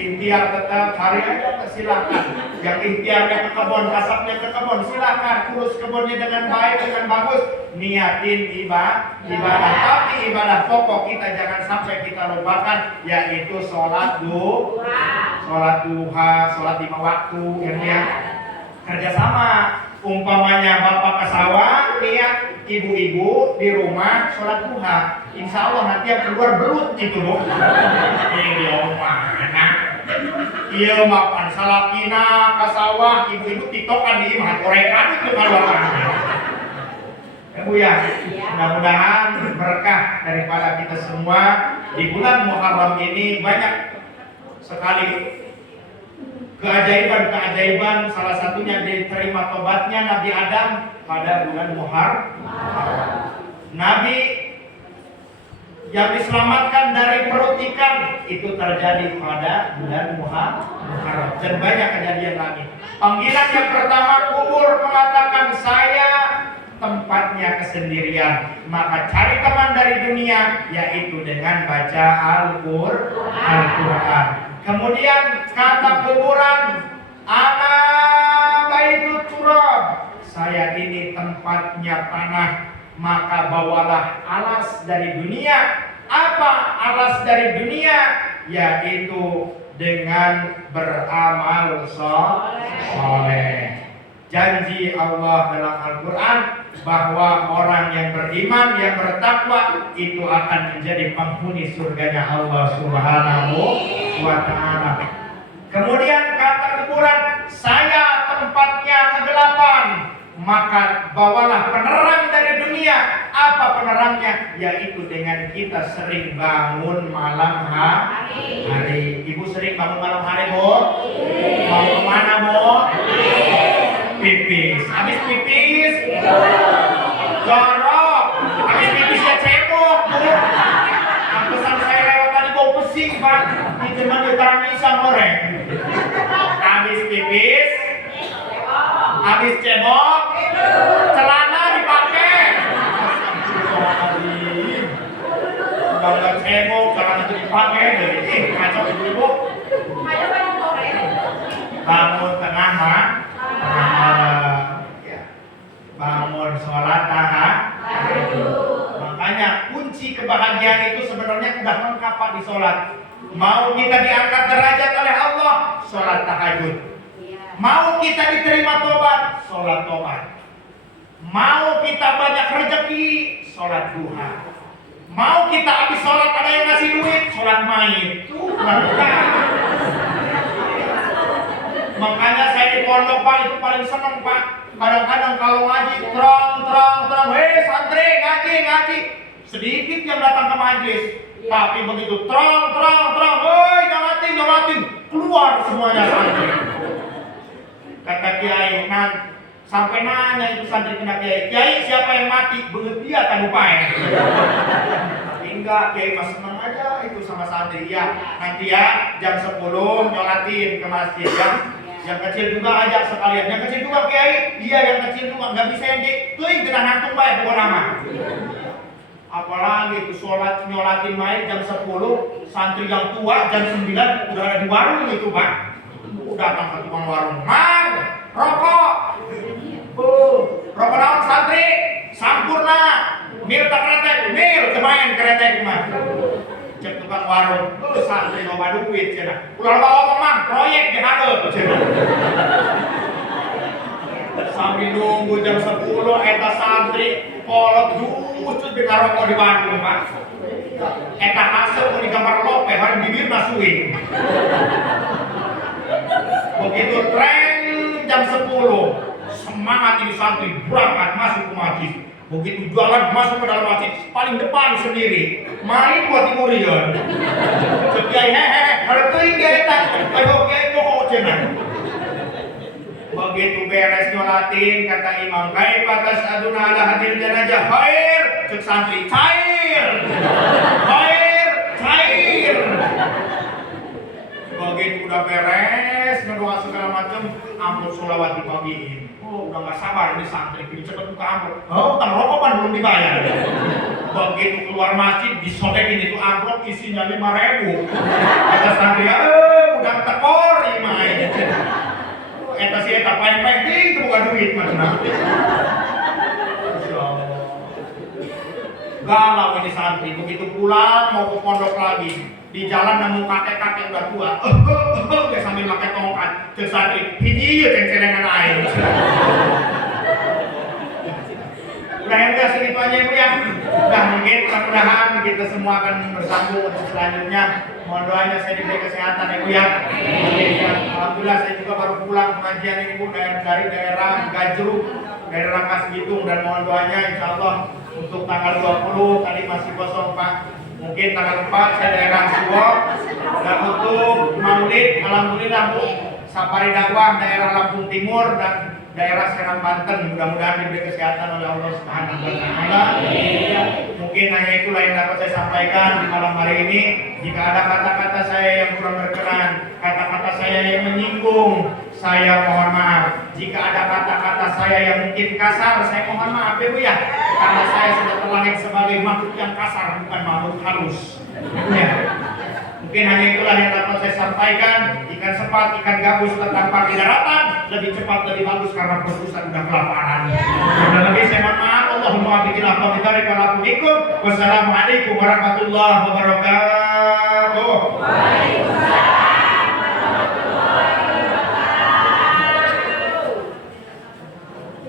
Ikhtiar tetap hari aja silakan. Yang ikhtiarnya ke kebun, kasapnya ke kebun silakan. Urus kebunnya dengan baik, dengan bagus. Niatin ibadah. Tapi ibadah pokok kita jangan sampai kita lupakan, yaitu sholat duha, sholat 5 waktu. Yang kerjasama. Umpamanya bapak ke sawah, niat ibu-ibu di rumah sholat duha. Insya Allah nanti yang keluar belut gitu loh. Ini mana? Iya makan salakina ke sawah, ibu-ibu tiktokan di imah korekan itu kalau ya Bu ya, mudah-mudahan berkah daripada kita semua di bulan Muharram ini banyak sekali keajaiban, salah satunya diterima tobatnya Nabi Adam pada bulan Muharram. Nabi yang diselamatkan dari perut ikan itu terjadi pada bulan Muharram. Dan banyak kejadian lagi. Panggilan yang pertama kubur mengatakan saya tempatnya kesendirian. Maka cari teman dari dunia, yaitu dengan baca Al-Quran. Kemudian kata kuburan, ana baitut turab, saya ini tempatnya tanah, maka bawalah alas dari dunia. Apa alas dari dunia? Yaitu dengan beramal soleh. Janji Allah dalam Al-Quran bahwa orang yang beriman, yang bertakwa itu akan menjadi penghuni surganya Allah Subhanahu wa ta'ala. Kemudian kata kuburan, saya tempatnya kegelapan, maka bawalah penerang dari dunia. Apa penerangnya? Yaitu dengan kita sering bangun malam hari. Ibu sering bangun malam hari, Bu? Mau kemana, Bu? Pipis. Habis pipis jorok. Habis pipisnya cebok, Bu. Pesan saya lewat tadi bau pesing, Pak. Ini cuma ditaruh pisang goreng. Habis pipis, habis cebok, celana dipakai. Kalau cebok, celana itu dipakai. Kacau ibu-ibu. Bangun tengah malam, bangun sholat tahajud. Makanya kunci kebahagiaan itu sebenarnya udah lengkap Pak di sholat. Mau kita diangkat derajat oleh Allah, sholat tahajud. Mau kita diterima tobat, sholat tobat. Mau kita banyak rezeki, sholat duha. Mau kita habis sholat ada yang ngasih duit, sholat main. Makanya saya di pondok Pak itu paling seneng Pak. Kadang-kadang kalau ngaji terang, hei santri ngaji. Sedikit yang datang ke majelis. Tapi begitu terang, hei nyolatin, keluar semuanya santri. Kata Kiai sampai nanya itu santri kena Kiai siapa yang mati? Begitu dia tak lupain. Enggak, Kiai mas senang aja itu sama santri ya. Nanti ya jam 10 nyolatin ke masjid ya. Yang kecil juga ajak sekalian. Yang kecil juga Kiai. Iya yang kecil juga nggak bisa yang tuh tidak nantung baik bukan nama. Apalagi itu sholat nyolatin main jam 10, santri yang tua jam 9 udah ada di warung itu Pak. Datang ke tukang warung, rokok. Rokok naon santri, sampurna, mil tak kretek, mil kemain kretek mah. Cek tukang warung, santri loba duit cenah. Ulah bawa ngomong proyek dihandeup cenah. Sambil nunggu jam 10 eta santri kolot justru di karoko di Bandung Pak. Eta hasil mau di kamar lope hari bibir nasuin. Begitu tren jam 10 semangat ini santri berangkat masuk ke masjid. Begitu jualan masuk ke dalam masjid paling depan sendiri main buat timurian. Kiai hehehe harus teuing eta ayo kiai pokok cenah. Begitu beres nyolatin kata imam kaifa tas'aduna ala hadil janazah khair cek santri cair begitu udah beres ngedoa segala macam amplop sholawat dibagiin. Oh udah gak sabar ini santri ini cepet buka amplop. Oh utang rokok kan belum dibayar. Begitu keluar masjid disobekin itu amplop isinya 5.000. Kata santri udah tekor main. Eta si eta paling itu bukan duit macam galau ini santri. Begitu pulang mau ke pondok lagi di jalan nemu kakek-kakek udah tua kayak sambil pakai tongkat cek santri hiji ya ceng-cengengan air. Udah enggak segitu aja Ibu ya. Udah mungkin mudah-mudahan kita semua akan bersambung untuk selanjutnya. Mohon doanya saya diberi kesehatan Ibu ya. Alhamdulillah saya juga baru pulang pengajian ini Bu dari daerah Gajruk, daerah Rangkas Bitung, dan mohon doanya insya Allah untuk tanggal 20 tadi masih kosong Pak. Mungkin tanggal 4 saya daerah Suwok, dan untuk Maulid alhamdulillah Bu Safari dakwah daerah Lampung Timur dan daerah Serang Banten. Mudah-mudahan diberi kesehatan oleh Allah Subhanahu wa taala. Mungkin hanya itulah yang dapat saya sampaikan di malam hari ini. Jika ada kata-kata saya yang kurang berkenan, kata-kata saya yang menyinggung, saya mohon maaf. Jika ada kata-kata saya yang mungkin kasar, saya mohon maaf ya Bu ya. Karena saya sudah terlahir sebagai makhluk yang kasar, bukan makhluk halus. Ya. Mungkin hanya itulah yang dapat saya sampaikan. Ikan sepat, ikan gabus tanpa di daratan lebih cepat, lebih bagus karena berpusat sudah kelaparan. Dan lebih saya mohon maaf. Allahumma bikin apa bidzalika lakum ikum. Wassalamualaikum warahmatullahi wabarakatuh. Waalaikumsalam warahmatullahi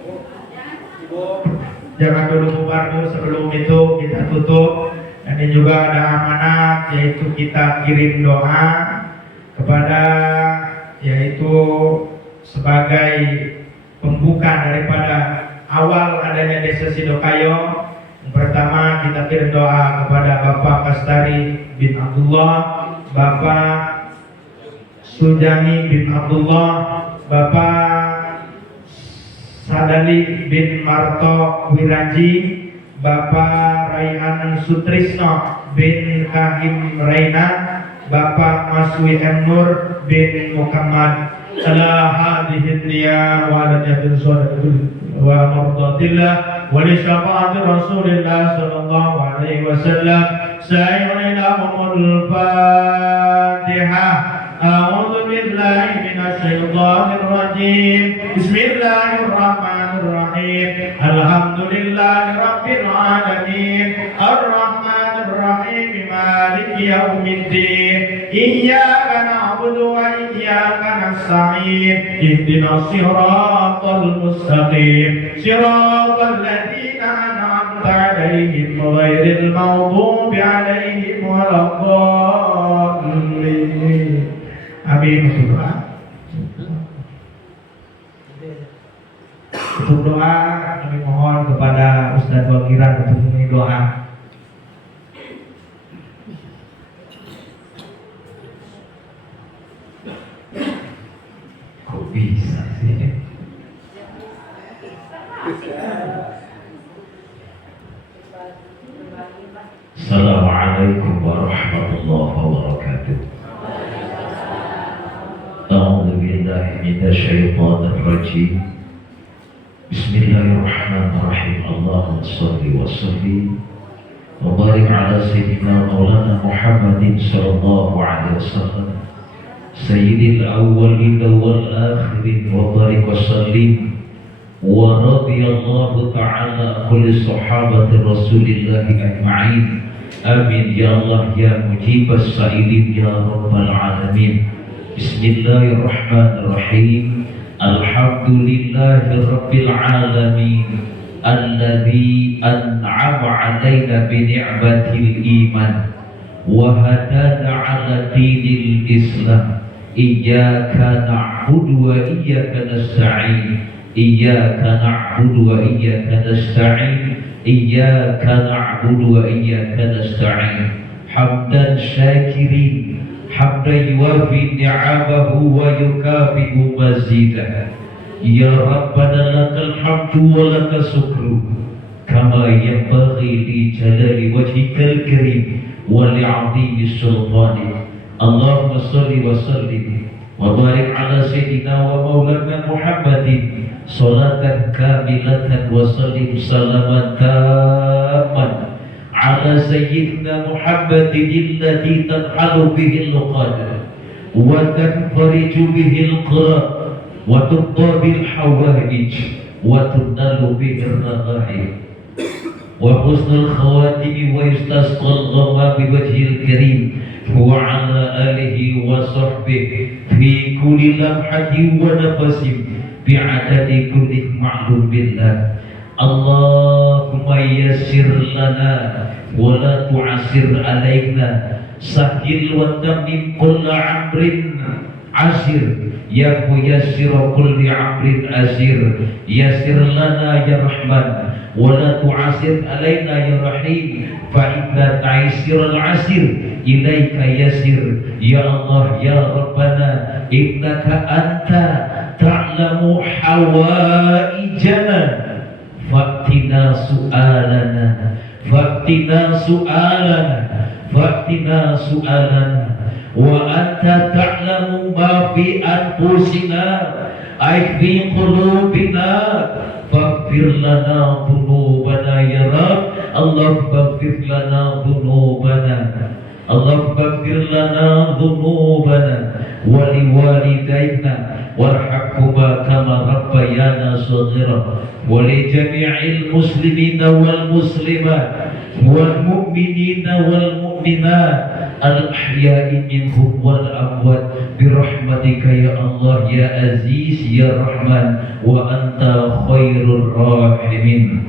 wabarakatuh. Jangan dulu bubar dulu, sebelum itu kita tutup. Dan ini juga ada amanat, yaitu kita kirim doa kepada, yaitu sebagai pembuka daripada awal adanya Desa Sidokayo. Yang pertama kita kirim doa kepada Bapak Kastari bin Abdullah, Bapak Sujani bin Abdullah, Bapak Sadali bin Marto Wiraji, Bapak Raihan Sutrisno bin Kahim Raina, Bapak Maswi M. Nur bin Muhammad. Ala hadhihi niyyah wa ala niyatil sholihin wa mardatillah wa li syafa'ati Rasulillah sallallahu alaihi wasallam. Sayyidina lahumul Fatihah. A'udzu billahi minasy syaithanir rajim. Bismillahirrahmanirrahim. Alhamdulillahi rabbil alamin. Arrahmanir rahim. Maliki yaumiddin. Iyyaka na'budu wa iyyaka nasta'in. Ihdinas siratal mustaqim. Siratal ladzina an'amta 'alaihim ghairil maghdubi 'alaihim waladdallin. Amin. Untuk doa kami mohon kepada Ustadz Wakiran untuk memberi doa. Kok bisa sih? Assalamualaikum warahmatullahi wabarakatuh. A'udzu billahi minasy syaithanir rajim. Bismillahirrahmanirrahim. Allahumma shalli wa sallim wa barik ala sayyidina Maulana Muhammadin sallallahu alaihi wasallam sayyidil awwalin wal akhirin wa barik wa sallim wa radiyallahu ta'ala kulli sahabati Rasulillah ajma'in. Amin ya Allah ya mujibas sa'ilin ya rabbal alamin. Bismillahirrahmanirrahim. Alhamdulillahi Rabbil Alamin alladzi an'ama 'alaina bi ni'matil iman wa hadana 'ala dinil Islam. Iyyaka na'budu wa iyyaka nasta'in. Iyyaka na'budu wa iyyaka nasta'in. Iyyaka na'budu wa iyyaka nasta'in. Hamdan syakirin, hamdan yuwafi ni'amahu wa yukafi'u mazidah. Ya Rabbana lakal hamdu wa lakal syukru kama yanbaghi li jalali wajhikal karim wa li'azimi sultanik. Allahumma salli wa sallim wa barik ala sayyidina wa maulana Muhammadin salatan kamilatan wa sallim salaman tamman ala sayyidina Muhammadin alladhi tanhalu bihi al-luqad wa tanfariju bihi al-qurab wa tuqda bil hawaij wa tunalu bihi ar-raghaib wa husnul khawatim wa yustasqa al-ghamam bi wajhil karim wa ala alihi wa sahbihi fi kulli lamhatin wa nafasin bi'adadi kulli ma'lum billah. Allahumma yassir lana wa la tu'assir alaina, sahil wa tamim kulla amrin asir, ya muyassir kulli amrin asir. Yassir lana ya Rahman wa la tu'assir alaina ya Rahim, fa inna ta'isir al-asir ilaika yasir. Ya Allah ya Rabbana, innaka anta ta'lamu hawaijana faktina su'alana, faktina su'alana, faktina su'alana, wa anta ta'lamu ma fi anfusina ay fi qulubina faghfir lana dhunubana ya Rabb. Allahumma faghfir lana dhunubana, Allahumma faghfir lana dhunubana wa liwalidayna warhamhuma kama rabbayana shaghira wa li jami'il muslimina wal muslimat wal mu'minina wal mu'minat al ahya'i minhum wal amwat bi rahmatika ya Allah ya Aziz ya Rahman wa anta khairur rahimin.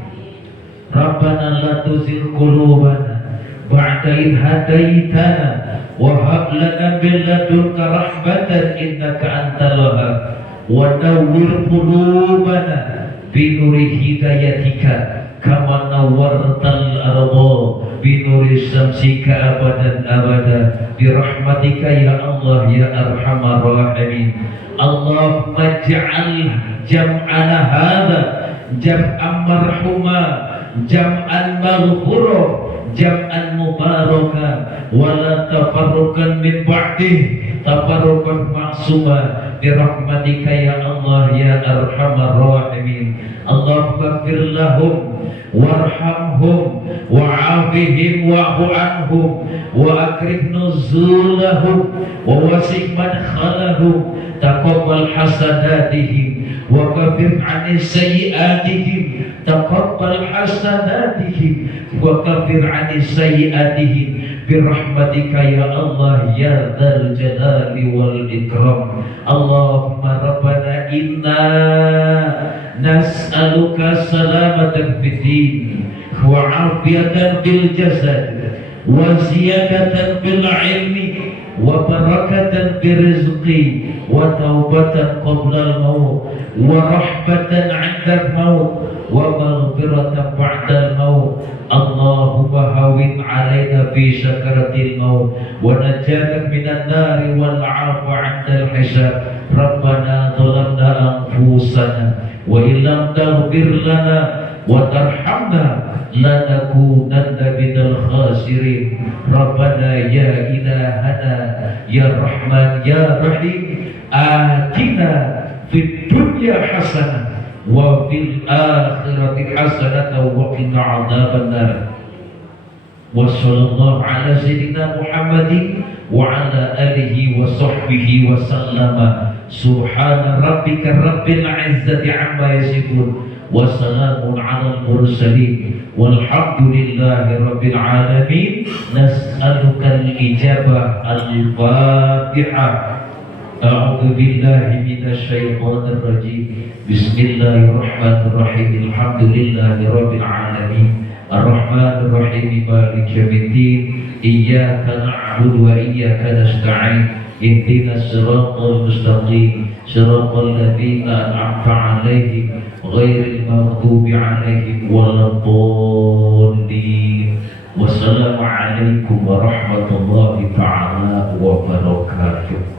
Rabbana la tuzigh qulubana ba'da idh hadaitana wa hab lana min ladunka rahmatan innaka antal wahhab wa nawwir qulubana bi nuri hidayatika kama nawwartal arda bi nuri syamsika abadan abada bi rahmatika ya Allah ya arhamar rahimin. Allahumma ij'al jam'ana hadha jam'an marhuma, jam'an maghfura, jam'an mubaraka, wala tafarruqan min ba'dih tafarruqan ma'suma bi rahmatika ya Allah ya arhamar rahimin. Allahumma ighfir lahum warhamhum wa'afihim wa'fu anhum wa akrim nuzulahum wa wasi' madkhalahum, taqabbal hasanatihim wa kafir 'ani sayyi'atihim, taqabbal hasanatihim wa kafir 'ani sayyi'atihim bi rahmatika ya Allah ya dzal jalali wal ikram. Allahumma rabbana inna nas'aluka salamatan fid din wa 'afiyatan fil jasad wa ziyadatan fil ilmi wa barakatan fil rizqi wa taubatan qabla al-maut wa rahmatan 'inda al-maut wa maghfiratan ba'da al-maut. Allahumma hawin 'alaina fi sakaratil maut wa najjana minan nari wal 'afwa 'inda al-hisab. Rabbana zalamna anfusana wa illam taghfir lana wa tarhamna lanakunanna minal khasirin. Rabbana ya ilahana ya Rahman ya Rahim, atina fid dunya hasanah wa fil akhirati hasanah wa qina adzabannar. Wa sallallahu ala sayyidina Muhammadin wa ala alihi wa sahbihi wa sallama. Subhana rabbika rabbil izzati amma yasifun wa salamun ala al-mursalin walhamdulillahi rabbil alamin. Nas'aluka al-ijabah. Al-Fatihah. أعوذ بالله من الشيطان الرجيم بسم الله الرحمن الرحيم الحمد لله رب العالمين الرحمن الرحيم مالك يوم الدين إياك نعبد وإياك نستعين اهدنا الصراط المستقيم صراط الذين أنعمت عليهم غير المغضوب عليهم ولا الضالين. Wassalamualaikum warahmatullahi taala wabarakatuh.